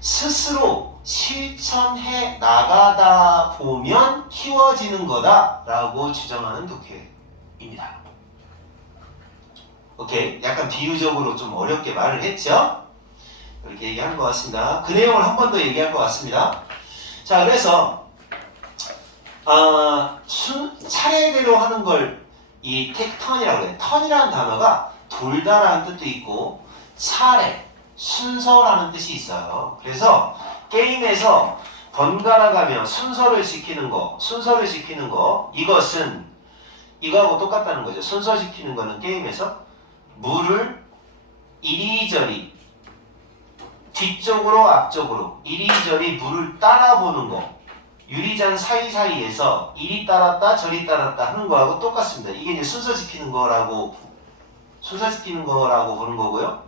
스스로 실천해 나가다 보면 키워지는 거다라고 주장하는 독해입니다. 오케이? 약간 비유적으로 좀 어렵게 말을 했죠? 이렇게 얘기하는 것 같습니다. 그 내용을 한 번 더 얘기할 것 같습니다. 자, 그래서 차례대로 하는 걸 이 텍턴이라고 해요. 턴이라는 단어가 돌다라는 뜻도 있고 차례, 순서라는 뜻이 있어요. 그래서 게임에서 번갈아 가며 순서를 지키는 거, 이것은 이거하고 똑같다는 거죠. 순서 지키는 거는 게임에서 물을 이리저리 뒤쪽으로 앞쪽으로 이리저리 물을 따라보는 거, 유리잔 사이사이에서 이리 따랐다 저리 따랐다 하는 거하고 똑같습니다. 이게 이제 순서 지키는 거라고 보는 거고요.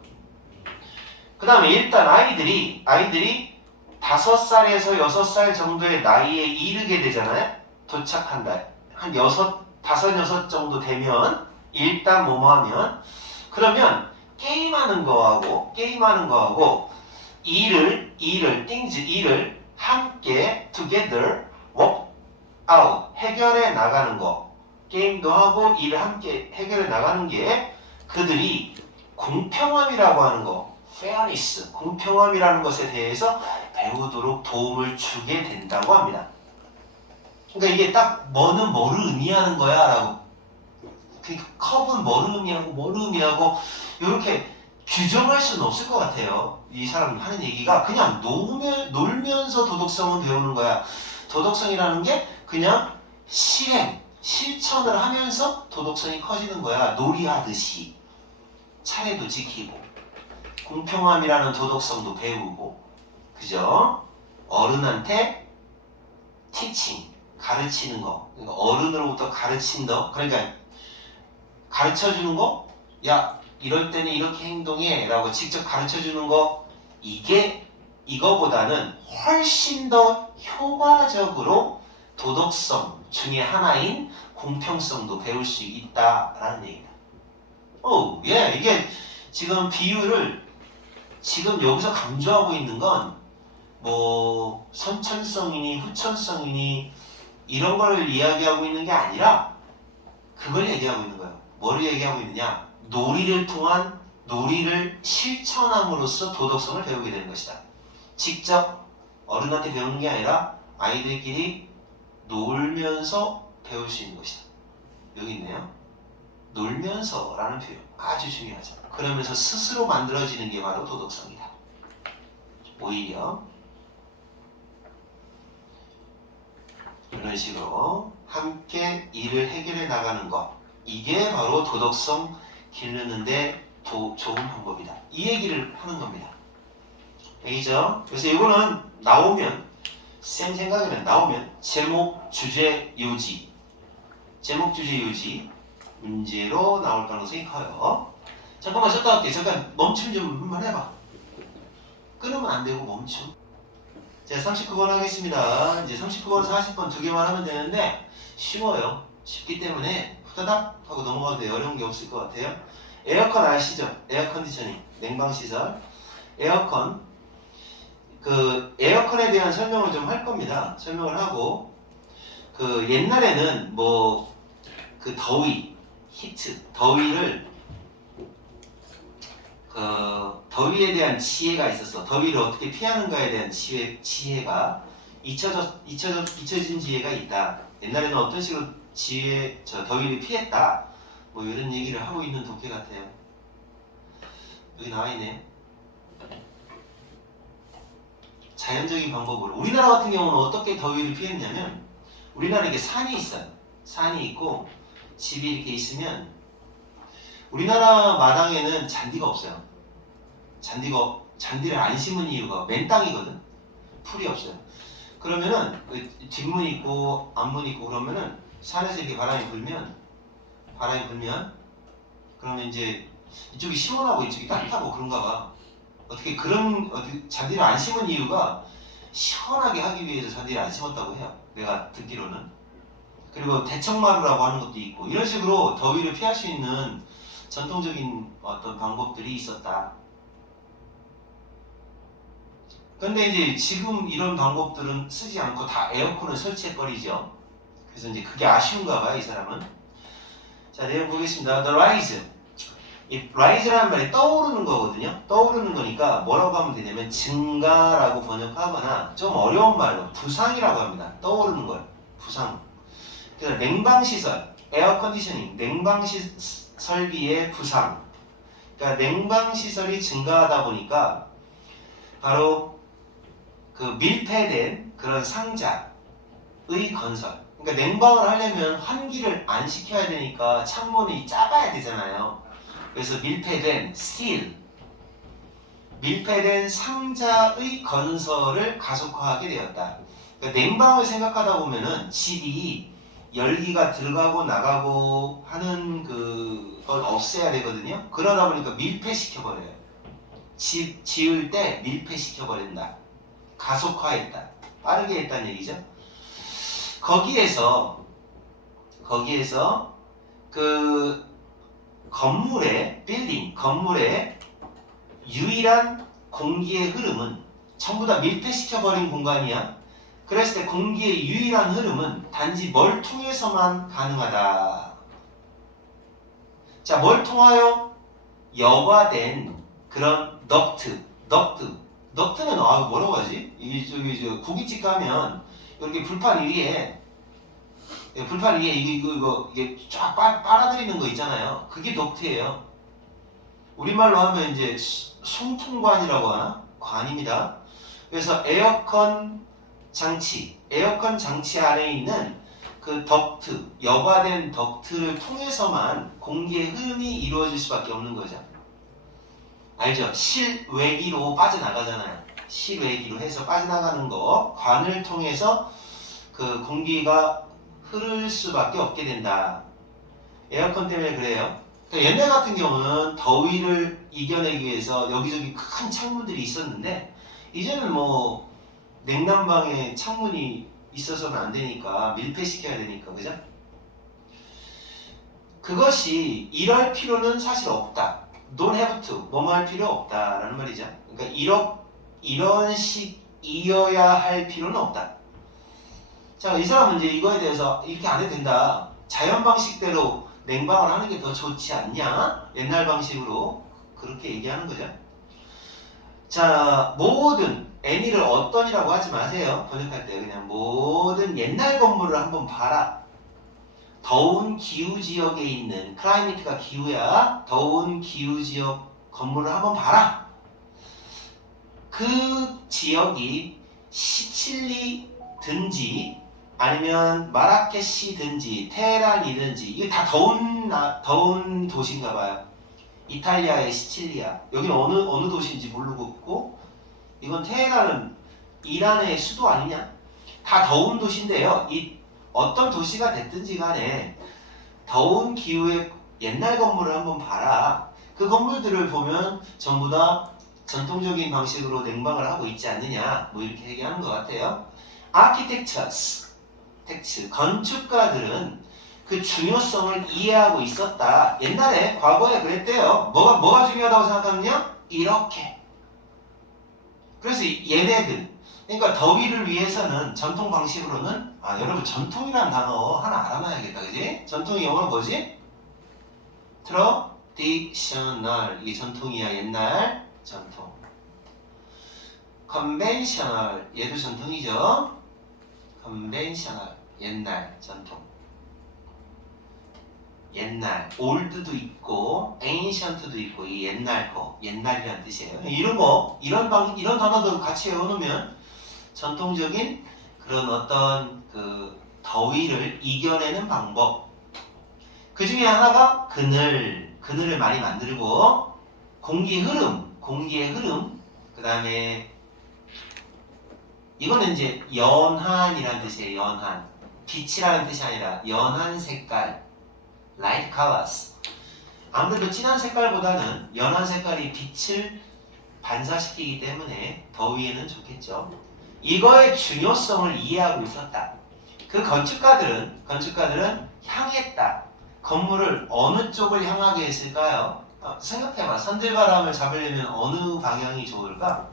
그 다음에 일단 아이들이 5살에서 6살 정도의 나이에 이르게 되잖아요. 도착한다. 한 5, 6 정도 되면 일단 뭐뭐 하면 그러면 게임하는 거하고 일을 함께 together work out 해결해 나가는 거, 게임도 하고 일을 함께 해결해 나가는 게 그들이 공평함이라고 하는 거, fairness, 공평함이라는 것에 대해서 배우도록 도움을 주게 된다고 합니다. 그러니까 이게 딱 뭐는 뭐를 의미하는 거야 라고, 그러니까 컵은 뭐를 의미하고 이렇게 규정할 수는 없을 것 같아요. 이 사람 하는 얘기가 그냥 놀면서 도덕성은 배우는 거야. 도덕성이라는 게 그냥 실천을 하면서 도덕성이 커지는 거야. 놀이하듯이. 차례도 지키고 공평함이라는 도덕성도 배우고, 그죠? 어른한테 teaching, 가르치는 거. 그러니까 어른으로부터 가르친다. 그러니까 가르쳐주는 거, 야 이럴 때는 이렇게 행동해 라고 직접 가르쳐주는 거, 이거보다는 훨씬 더 효과적으로 도덕성 중에 하나인 공평성도 배울 수 있다라는 얘기다. 이게 지금 비유를 지금 여기서 강조하고 있는 건 뭐 선천성이니 후천성이니 이런 걸 이야기하고 있는 게 아니라 그걸 얘기하고 있는 거예요. 뭐를 얘기하고 있느냐? 놀이를 통한 놀이를 실천함으로써 도덕성을 배우게 되는 것이다. 직접 어른한테 배우는 게 아니라 아이들끼리 놀면서 배울 수 있는 것이다. 여기 있네요. 놀면서라는 표현 아주 중요하죠. 그러면서 스스로 만들어지는 게 바로 도덕성이다. 오히려 이런 식으로 함께 일을 해결해 나가는 것, 이게 바로 도덕성 기르는데 좋은 방법이다. 이 얘기를 하는 겁니다. 알겠죠? 그래서 이거는 나오면, 쌤 생각에는 나오면 제목, 주제, 요지 문제로 나올 가능성이 커요. 잠깐만 쉬었다 할게. 잠깐 멈춤 좀 한번 해봐. 끊으면 안 되고 멈춤. 자, 39번 하겠습니다. 이제 39번, 40번 두 개만 하면 되는데 쉬워요. 쉽기 때문에 후다닥 하고 넘어가도 돼요. 어려운 게 없을 것 같아요. 에어컨 아시죠? 에어컨디셔닝, 냉방시설. 에어컨, 그 에어컨에 대한 설명을 좀 할 겁니다. 설명을 하고, 그 옛날에는 뭐 그 더위, 히트, 더위를 그 더위에 대한 지혜가 있었어. 더위를 어떻게 피하는가에 대한 지혜가 잊혀진 지혜가 있다. 옛날에는 어떤 식으로 더위를 피했다. 뭐 이런 얘기를 하고 있는 독해 같아요. 여기 나와 있네. 자연적인 방법으로. 우리나라 같은 경우는 어떻게 더위를 피했냐면, 우리나라에 이게 산이 있어요. 산이 있고 집이 이렇게 있으면 우리나라 마당에는 잔디가 없어요. 잔디를 안 심은 이유가 맨 땅이거든. 풀이 없어요. 그러면은 뒷문 있고 앞문 있고 그러면은 산에서 이렇게 바람이 불면 그러면 이제 이쪽이 시원하고 이쪽이 따뜻하고 그런가 봐. 어떻게 잔디를 안 심은 이유가 시원하게 하기 위해서 잔디를 안 심었다고 해요. 내가 듣기로는. 그리고 대청마루라고 하는 것도 있고, 이런 식으로 더위를 피할 수 있는 전통적인 어떤 방법들이 있었다. 근데 이제 지금 이런 방법들은 쓰지 않고 다 에어컨을 설치해버리죠. 그래서 이제 그게 아쉬운가 봐요, 이 사람은. 자, 내용 보겠습니다. The rise. 이 rise라는 말이 떠오르는 거거든요. 떠오르는 거니까 뭐라고 하면 되냐면 증가라고 번역하거나 좀 어려운 말로 부상이라고 합니다. 떠오르는 걸. 부상. 그래서 냉방시설, 에어컨디셔닝, 냉방설비의 부상. 그러니까 냉방시설이 증가하다 보니까 바로 그 밀폐된 그런 상자의 건설. 그러니까 냉방을 하려면 환기를 안 시켜야 되니까 창문이 작아야 되잖아요. 그래서 밀폐된 seal, 밀폐된 상자의 건설을 가속화하게 되었다. 그러니까 냉방을 생각하다 보면은 집이 열기가 들어가고 나가고 하는 그걸 없애야 되거든요. 그러다 보니까 밀폐시켜버려요. 집 지을 때 밀폐시켜버린다. 가속화했다. 빠르게 했다는 얘기죠. 거기에서 그 건물의 건물의 유일한 공기의 흐름은 전부 다 밀폐시켜버린 공간이야. 그랬을 때 공기의 유일한 흐름은 단지 뭘 통해서만 가능하다. 자, 뭘 통하여? 여과된 그런 덕트는 뭐라고 하지? 저 고깃집 가면 이렇게 불판 위에 이게 쫙 빨아들이는 거 있잖아요. 그게 덕트예요. 우리말로 하면 이제 송풍관이라고 하나? 관입니다. 그래서 에어컨 장치 안에 있는 그 덕트, 여과된 덕트를 통해서만 공기의 흐름이 이루어질 수밖에 없는 거죠. 알죠? 실외기로 빠져나가잖아요. 실외기로 해서 빠져나가는 거, 관을 통해서 그 공기가 흐를 수밖에 없게 된다. 에어컨 때문에 그래요. 그러니까 옛날 같은 경우는 더위를 이겨내기 위해서 여기저기 큰 창문들이 있었는데 이제는 뭐 냉난방에 창문이 있어서는 안 되니까 밀폐시켜야 되니까, 그죠? 그것이 이럴 필요는 사실 없다. Don't have to. 뭐뭐 할 필요 없다라는 말이죠. 그러니까 이런 식이어야 할 필요는 없다. 자, 이 사람은 이제 이거에 대해서 이렇게 안 해도 된다. 자연 방식대로 냉방을 하는 게 더 좋지 않냐? 옛날 방식으로 그렇게 얘기하는 거죠. 자, 모든 any를 어떤이라고 하지 마세요. 번역할 때 그냥 모든 옛날 건물을 한번 봐라. 더운 기후 지역에 있는 클라이미트가 기후야. 더운 기후 지역 건물을 한번 봐라. 그 지역이 시칠리든지 아니면 마라케시든지 테헤란이든지 이게 다 더운 도시인가 봐요. 이탈리아의 시칠리아. 여기는 어느 도시인지 모르겠고 이건 테헤란은 이란의 수도 아니냐? 다 더운 도시인데요. 이 어떤 도시가 됐든지 간에 더운 기후의 옛날 건물을 한번 봐라. 그 건물들을 보면 전부 다 전통적인 방식으로 냉방을 하고 있지 않느냐, 뭐 이렇게 얘기하는 것 같아요. Architects, 건축가들은 그 중요성을 이해하고 있었다. 옛날에 과거에 그랬대요. 뭐가 중요하다고 생각하느냐? 이렇게. 그래서 얘네들, 그러니까 더위를 위해서는 전통 방식으로는 여러분 전통이라는 단어 하나 알아놔야겠다, 그지? 전통이 영어로 뭐지? traditional. 이게 전통이야. 옛날 전통. conventional. 얘도 전통이죠. conventional. 옛날 전통. 옛날, old도 있고 ancient도 있고 이 옛날 거, 옛날이란 뜻이에요. 이런 단어도 같이 외워놓으면 전통적인 그런 어떤 그 더위를 이겨내는 방법. 그 중에 하나가 그늘을 많이 만들고 공기의 흐름. 그 다음에 이거는 이제 연한이라는 뜻이에요. 연한. 빛이라는 뜻이 아니라 연한 색깔. light colors. 아무래도 진한 색깔보다는 연한 색깔이 빛을 반사시키기 때문에 더위에는 좋겠죠. 이거의 중요성을 이해하고 있었다. 그 건축가들은 향했다. 건물을 어느 쪽을 향하게 했을까요? 생각해봐. 산들바람을 잡으려면 어느 방향이 좋을까?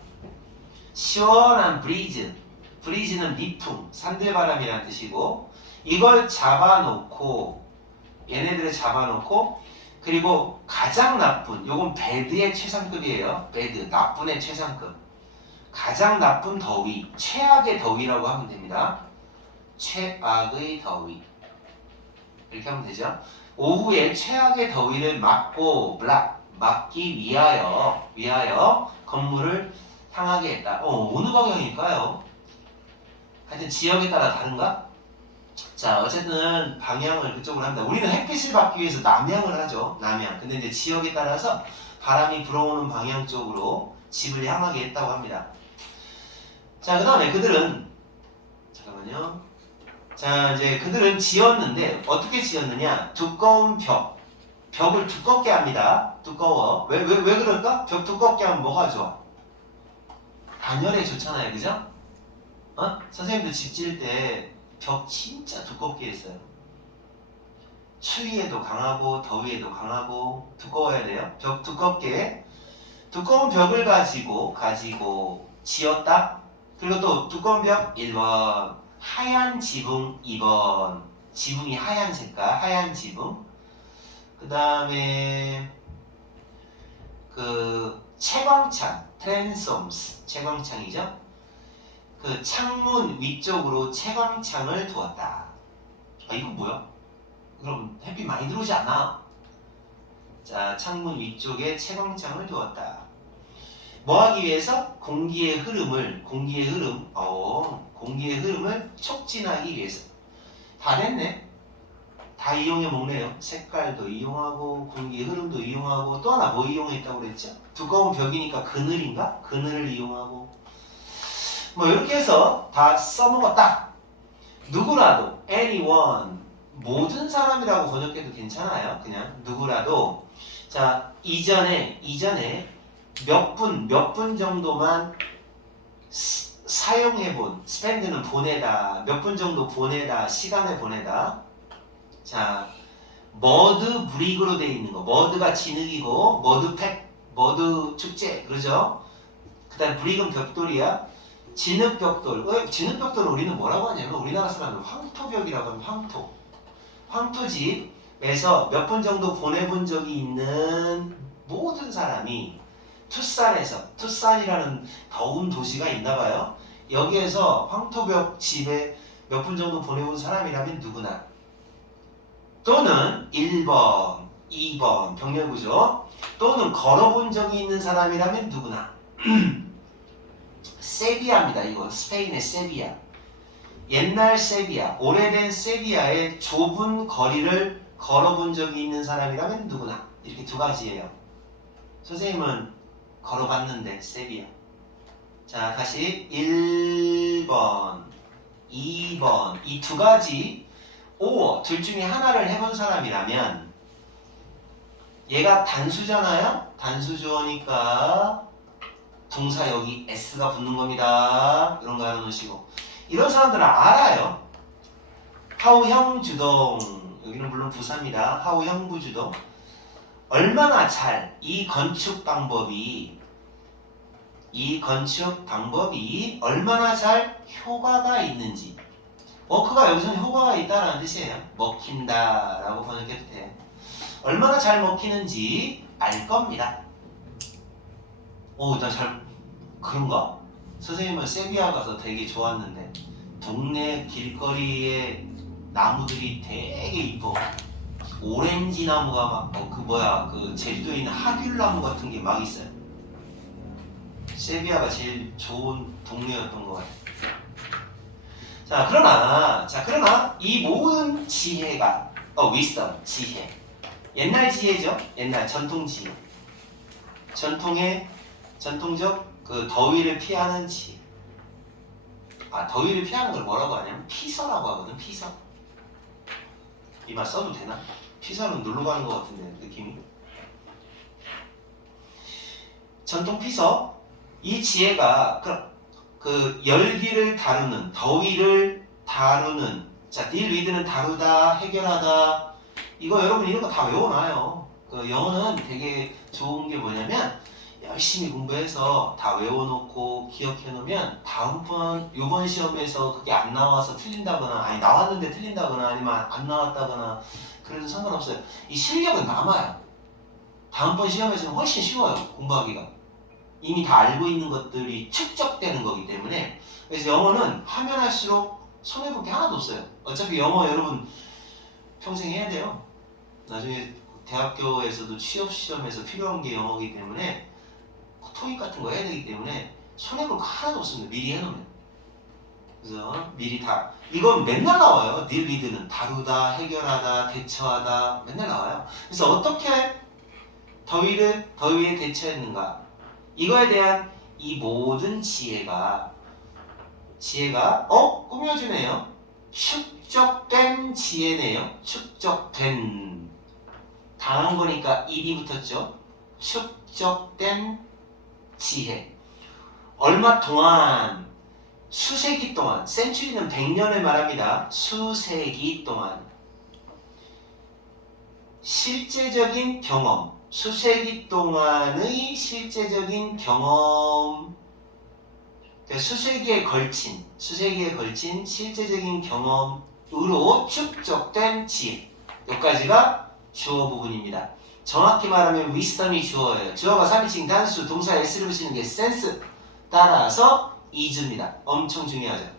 시원한 브리즈. 브리즈는 미풍, 산들바람이라는 뜻이고 이걸 잡아놓고 얘네들을 잡아놓고 그리고 가장 나쁜 요건 배드의 최상급이에요. 배드, 나쁜의 최상급. 가장 나쁜 더위, 최악의 더위라고 하면 됩니다. 최악의 더위 이렇게 하면 되죠. 오후에 최악의 더위를 막기 위하여 건물을 향하게 했다. 어느 방향일까요? 하여튼 지역에 따라 다른가? 자, 어쨌든 방향을 그쪽으로 합니다. 우리는 햇빛을 받기 위해서 남향을 하죠. 남향. 근데 이제 지역에 따라서 바람이 불어오는 방향 쪽으로 집을 향하게 했다고 합니다. 자, 그 다음에 그들은 잠깐만요. 자, 이제 그들은 지었는데 어떻게 지었느냐? 두꺼운 벽을 두껍게 합니다. 두꺼워. 왜 그럴까? 벽 두껍게 하면 뭐가 좋아? 단열에 좋잖아요, 그죠? 선생님도 집 지을 때 벽 진짜 두껍게 했어요. 추위에도 강하고 더위에도 강하고 두꺼워야 돼요. 벽 두껍게 두꺼운 벽을 가지고 지었다. 그리고 또 두꺼운 벽 1번 하얀 지붕 2번 지붕이 하얀 색깔 하얀 지붕. 그 다음에 그 채광창 트랜솜스 채광창이죠. 그 창문 위쪽으로 채광창을 두었다. 이거 뭐야? 그럼 햇빛 많이 들어오지 않아? 자, 창문 위쪽에 채광창을 두었다. 뭐 하기 위해서? 공기의 흐름을 촉진하기 위해서. 다 됐네. 다 이용해 먹네요. 색깔도 이용하고 공기의 흐름도 이용하고 또 하나 뭐 이용했다고 그랬죠? 두꺼운 벽이니까 그늘인가? 그늘을 이용하고 뭐 이렇게 해서 다 써먹었다. 누구라도 anyone 모든 사람이라고 번역해도 괜찮아요. 그냥 누구라도 자 이전에 몇 분 정도만 사용해본 spend는 보내다 몇 분 정도 보내다 시간을 보내다. 자 머드 브릭으로 돼 있는 거 머드가 진흙이고 머드 축제 그러죠. 그다음 브릭은 벽돌이야. 진흙벽돌. 진흙벽돌을 우리는 뭐라고 하냐면 우리나라 사람은 황토벽이라고 하면 황토집에서 몇 분 정도 보내본 적이 있는 모든 사람이 투싼이라는 더운 도시가 있나봐요. 여기에서 황토벽 집에 몇 분 정도 보내본 사람이라면 누구나 또는 1번, 2번 병렬구조 또는 걸어본 적이 있는 사람이라면 누구나 세비야입니다. 이거 스페인의 세비야. 옛날 세비야, 오래된 세비야의 좁은 거리를 걸어본 적이 있는 사람이라면 누구나 이렇게 두 가지예요. 선생님은 걸어봤는데 세비야. 자 다시 1번, 2번 이 두 가지 둘 중에 하나를 해본 사람이라면 얘가 단수잖아요. 단수조어니까 동사 여기 s가 붙는 겁니다. 이런 거 알아놓으시고 이런 사람들은 알아요. 하우형 주동 여기는 물론 부사입니다. 하우형 부주동 얼마나 잘 이 건축 방법이 얼마나 잘 효과가 있는지 워크가 여기서는 효과가 있다는 뜻이에요. 먹힌다 라고 번역해도 돼. 얼마나 잘 먹히는지 알 겁니다. 나 그런가? 선생님은 세비야 가서 되게 좋았는데 동네 길거리에 나무들이 되게 이뻐. 오렌지 나무가 막 그 제주도에 있는 하귤나무 같은 게 막 있어요. 세비야가 제일 좋은 동네였던 것 같아요. 그러나 이 모든 지혜가 wisdom 지혜 옛날 지혜죠. 옛날 전통 지혜 전통적 그 더위를 피하는 지혜. 더위를 피하는 걸 뭐라고 하냐면 피서라고 하거든. 피서. 이 말 써도 되나? 피서는 놀러 가는 것 같은데 느낌이. 전통 피서. 이 지혜가 그 열기를 다루는 더위를 다루는 deal with는 다루다 해결하다 이거 여러분 이런 거 다 외워놔요. 그 영어는 되게 좋은 게 뭐냐면 열심히 공부해서 다 외워놓고 기억해놓으면 다음번 요번 시험에서 그게 안 나와서 틀린다거나 아니 나왔는데 틀린다거나 아니면 안 나왔다거나 그래도 상관없어요. 이 실력은 남아요. 다음번 시험에서는 훨씬 쉬워요. 공부하기가. 이미 다 알고 있는 것들이 축적되는 거기 때문에 그래서 영어는 하면 할수록 손해볼 게 하나도 없어요. 어차피 영어 여러분 평생 해야 돼요. 나중에 대학교에서도 취업 시험에서 필요한 게 영어이기 때문에 토익 같은 거 해야 되기 때문에 손해볼 거 하나도 없습니다. 미리 해놓으면. 그래서 미리 다 이건 맨날 나와요. 닐리드는 다루다, 해결하다, 대처하다 맨날 나와요. 그래서 어떻게 더위에 대처했는가 이거에 대한 이 모든 지혜가 꾸며주네요. 축적된 지혜네요. 축적된 당한 거니까 일이 붙었죠. 축적된 지혜. 얼마 동안 수세기 동안 센츄리는 100년을 말합니다. 수세기 동안 실제적인 경험 수세기 동안의 실제적인 경험 수세기에 걸친 실제적인 경험으로 축적된 지혜 여기까지가 주어 부분입니다. 정확히 말하면 wisdom이 주어예요. 주어가 3인칭 단수 동사 s를 붙이는 게 sense 따라서 is입니다. 엄청 중요하죠.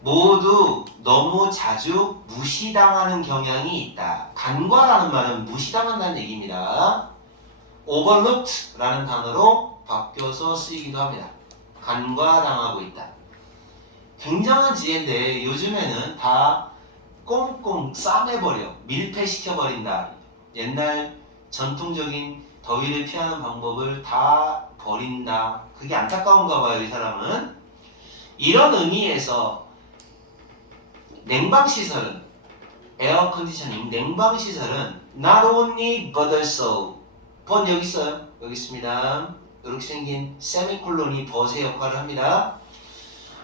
모두 너무 자주 무시당하는 경향이 있다. 간과라는 말은 무시당한다는 얘기입니다. overlooked라는 단어로 바뀌어서 쓰이기도 합니다. 간과당하고 있다. 굉장한 지혜인데 요즘에는 다 꽁꽁 싸매버려 밀폐시켜버린다. 옛날 전통적인 더위를 피하는 방법을 다 버린다. 그게 안타까운가 봐요. 이 사람은. 이런 의미에서 냉방시설은 에어컨디셔닝 냉방시설은 not only but also but 여기 있어요. 여기 있습니다. 이렇게 생긴 세미콜론이 but의 역할을 합니다.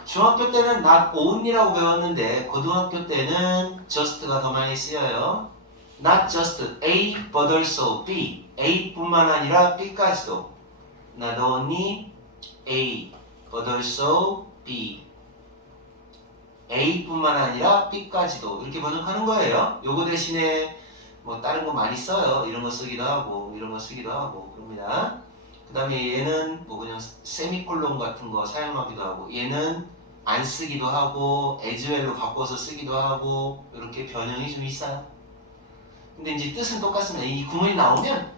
중학교 때는 not only라고 배웠는데 고등학교 때는 just가 더 많이 쓰여요. not just A but also B A뿐만 아니라 B까지도 not only A but also B A뿐만 아니라 B까지도 이렇게 번역하는 거예요. 요거 대신에 뭐 다른 거 많이 써요. 이런 거 쓰기도 하고 이런 거 쓰기도 하고 그럽니다. 그 다음에 얘는 뭐 그냥 세미콜론 같은 거 사용하기도 하고 얘는 안 쓰기도 하고 aswell로 바꿔서 쓰기도 하고 이렇게 변형이 좀 있어요. 근데 이제 뜻은 똑같습니다. 이 구문이 나오면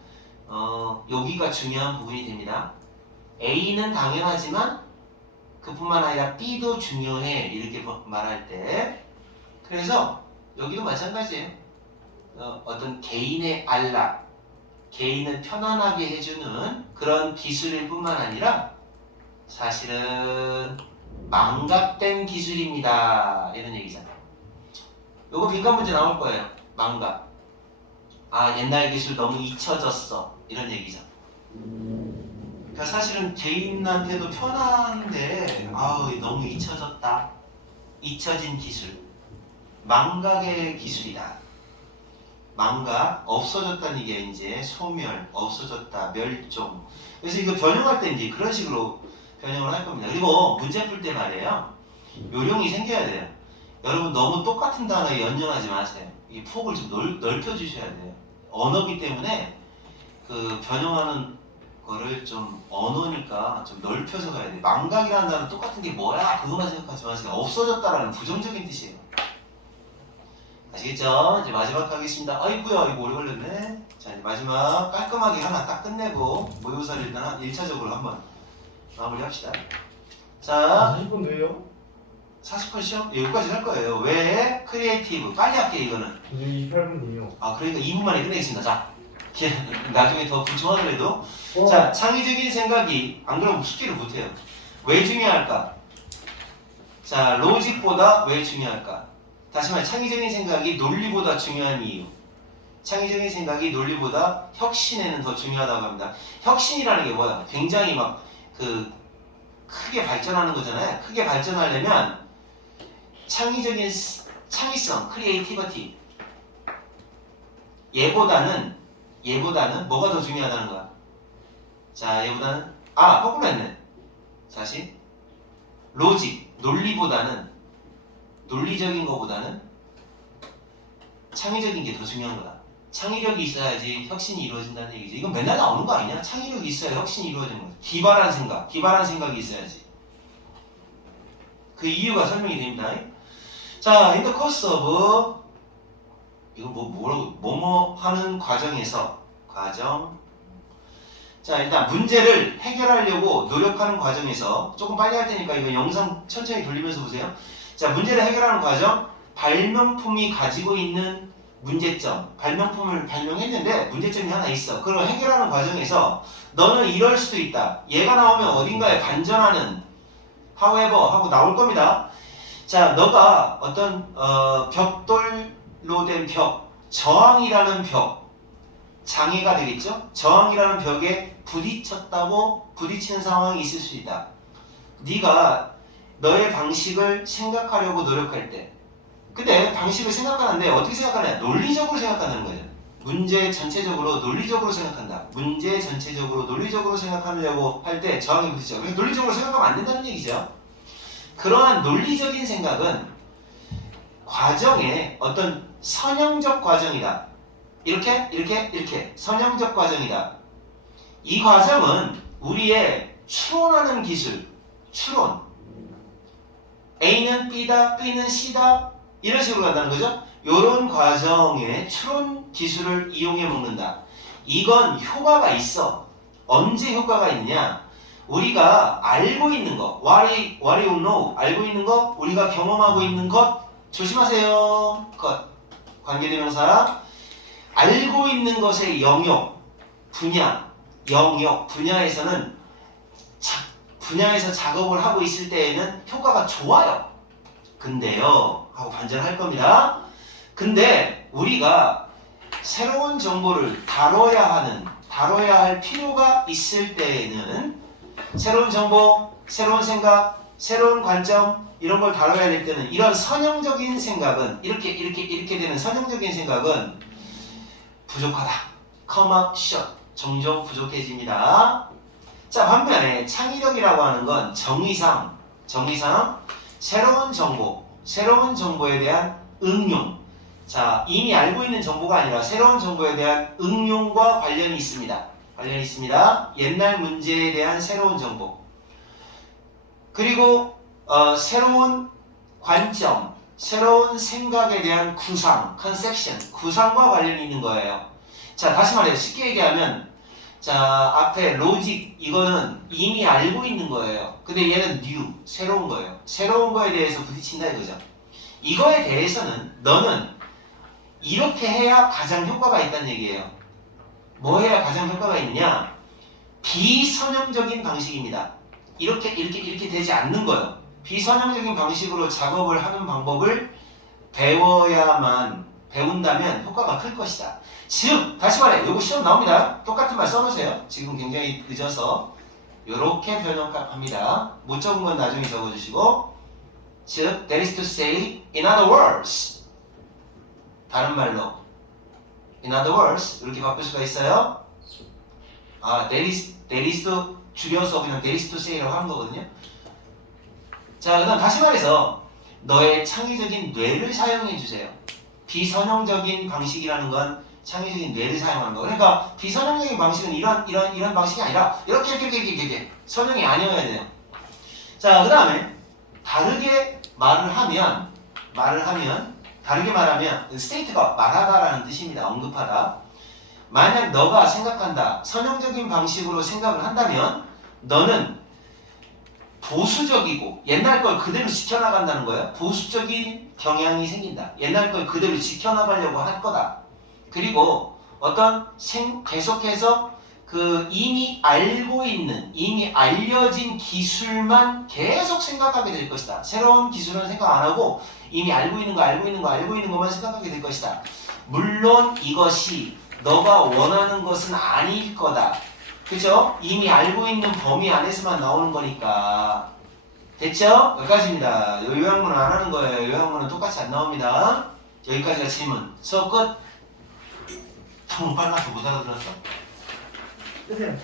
여기가 중요한 부분이 됩니다. A는 당연하지만 그뿐만 아니라 B도 중요해 이렇게 말할 때 그래서 여기도 마찬가지예요. 어떤 개인의 안락 개인을 편안하게 해주는 그런 기술일 뿐만 아니라 사실은 망각된 기술입니다 이런 얘기잖아요. 요거 빈칸 문제 나올 거예요. 망각 옛날 기술 너무 잊혀졌어 이런 얘기죠. 그러니까 사실은 개인한테도 편한데 너무 잊혀졌다. 잊혀진 기술 망각의 기술이다. 망각 없어졌다는 이게 이제 소멸 없어졌다 멸종. 그래서 이거 변형할 때 이제 그런 식으로 변형을 할 겁니다. 그리고 문제 풀 때 말이에요. 요령이 생겨야 돼요. 여러분 너무 똑같은 단어에 연연하지 마세요. 이 폭을 좀 넓혀 주셔야 돼요. 언어기 때문에 그 변형하는 거를 좀 언어니까 좀 넓혀서 가야 돼. 망각이라는 단어 똑같은 게 뭐야? 그것만 생각하지 마세요. 없어졌다라는 부정적인 뜻이에요. 아시겠죠? 이제 마지막 하겠습니다. 아이고야 이거 오래 걸렸네. 자 이제 마지막 깔끔하게 하나 딱 끝내고 모의고사를 일단 1차적으로 한번 마무리 합시다. 자 40분 돼요? 40분 시험 여기까지 할 거예요. 왜? 크리에이티브 빨리 할게 이거는. 이제 28분이에요. 그러니까 2분 만에 끝내겠습니다. 자 나중에 더 부충하더라도 자 창의적인 생각이 안 그러면 숙제를 못해요. 왜 중요할까? 자 로직보다 왜 중요할까? 다시 말해 창의적인 생각이 논리보다 중요한 이유. 창의적인 생각이 논리보다 혁신에는 더 중요하다고 합니다. 혁신이라는 게 뭐야? 굉장히 막 크게 발전하는 거잖아요. 크게 발전하려면 창의성, 크리에이티비티 얘보다는 뭐가 더 중요하다는 거야? 자, 얘보다는 거꾸로 했네. 다시 로직, 논리적인 거보다는 창의적인 게 더 중요한 거다. 창의력이 있어야지 혁신이 이루어진다는 얘기지. 이건 맨날 나오는 거 아니냐? 창의력이 있어야 혁신이 이루어지는 거지. 기발한 생각이 있어야지. 그 이유가 설명이 됩니다. 자, in the course of 이거 뭐라고 하는 과정에서 자, 일단 문제를 해결하려고 노력하는 과정에서 조금 빨리 할 테니까 이거 영상 천천히 돌리면서 보세요. 자, 문제를 해결하는 과정, 발명품이 가지고 있는 문제점, 발명품을 발명했는데 문제점이 하나 있어. 그걸 해결하는 과정에서 너는 이럴 수도 있다. 얘가 나오면 어딘가에 반전하는 however 하고 나올 겁니다. 자, 너가 어떤 벽돌로 된 벽, 저항이라는 벽, 장애가 되겠죠? 저항이라는 벽에 부딪히는 상황이 있을 수 있다. 네가 너의 방식을 생각하려고 노력할 때, 근데 방식을 생각하는데 어떻게 생각하냐? 논리적으로 생각하는 거죠. 문제 전체적으로 논리적으로 생각한다. 문제 전체적으로 논리적으로 생각하려고 할 때 저항이 부딪혀. 그래서 논리적으로 생각하면 안 된다는 얘기죠. 그러한 논리적인 생각은 과정의 어떤 선형적 과정이다. 이렇게 선형적 과정이다. 이 과정은 우리의 추론하는 기술, 추론. A는 B다, B는 C다 이런 식으로 간다는 거죠. 이런 과정의 추론 기술을 이용해 먹는다. 이건 효과가 있어. 언제 효과가 있냐? 우리가 알고 있는 것, what you know, 알고 있는 것, 우리가 경험하고 있는 것, 조심하세요. 것, 관계대명사. 알고 있는 것의 영역, 분야에서는 분야에서 작업을 하고 있을 때에는 효과가 좋아요. 근데요, 하고 반전할 겁니다. 근데 우리가 새로운 정보를 다뤄야 할 필요가 있을 때에는 새로운 정보, 새로운 생각, 새로운 관점 이런 걸 다뤄야 될 때는 이런 선형적인 생각은 이렇게 되는 선형적인 생각은 부족하다. come up short. 종종 부족해집니다. 자, 반면에 창의력이라고 하는 건 정의상 새로운 정보에 대한 응용. 자, 이미 알고 있는 정보가 아니라 새로운 정보에 대한 응용과 관련이 있습니다. 옛날 문제에 대한 새로운 정보. 그리고 새로운 관점, 새로운 생각에 대한 구상, conception, 구상과 관련이 있는 거예요. 자, 다시 말해요. 쉽게 얘기하면 자, 앞에 로직 이거는 이미 알고 있는 거예요. 근데 얘는 new, 새로운 거예요. 새로운 거에 대해서 부딪힌다 이거죠. 이거에 대해서는 너는 이렇게 해야 가장 효과가 있다는 얘기예요. 뭐 해야 가장 효과가 있냐? 비선형적인 방식입니다. 이렇게 되지 않는 거예요. 비선형적인 방식으로 작업을 하는 방법을 배운다면 효과가 클 것이다. 즉, 다시 말해, 요거 시험 나옵니다. 똑같은 말 써놓으세요. 지금 굉장히 늦어서 요렇게 변형합니다. 못 적은 건 나중에 적어주시고, 즉, that is to say, in other words, 다른 말로, in other words 이렇게 바꿀 수가 있어요. that is도 줄여서 그냥 that is to say라고 하는 거거든요. 자, 그다음 다시 말해서 너의 창의적인 뇌를 사용해 주세요. 비선형적인 방식이라는 건 창의적인 뇌를 사용하는 거. 그러니까 비선형적인 방식은 이런 방식이 아니라 이렇게 선형이 아니어야 돼요. 자, 그다음에 다르게 말하면 state가 말하다라는 뜻입니다. 언급하다. 만약 너가 생각한다, 선형적인 방식으로 생각을 한다면 너는 보수적이고 옛날 걸 그대로 지켜나간다는 거예요. 보수적인 경향이 생긴다. 옛날 걸 그대로 지켜나가려고 할 거다. 그리고 계속해서 그 이미 알려진 기술만 계속 생각하게 될 것이다. 새로운 기술은 생각 안 하고 이미 알고 있는 것만 생각하게 될 것이다. 물론 이것이 너가 원하는 것은 아닐 거다. 그죠? 이미 알고 있는 범위 안에서만 나오는 거니까. 됐죠? 여기까지입니다. 요양문은 안 하는 거예요. 요양문은 똑같이 안 나옵니다. 여기까지가 질문. 수업 끝. 너무 빨라서 못 알아들었어. 끄세요.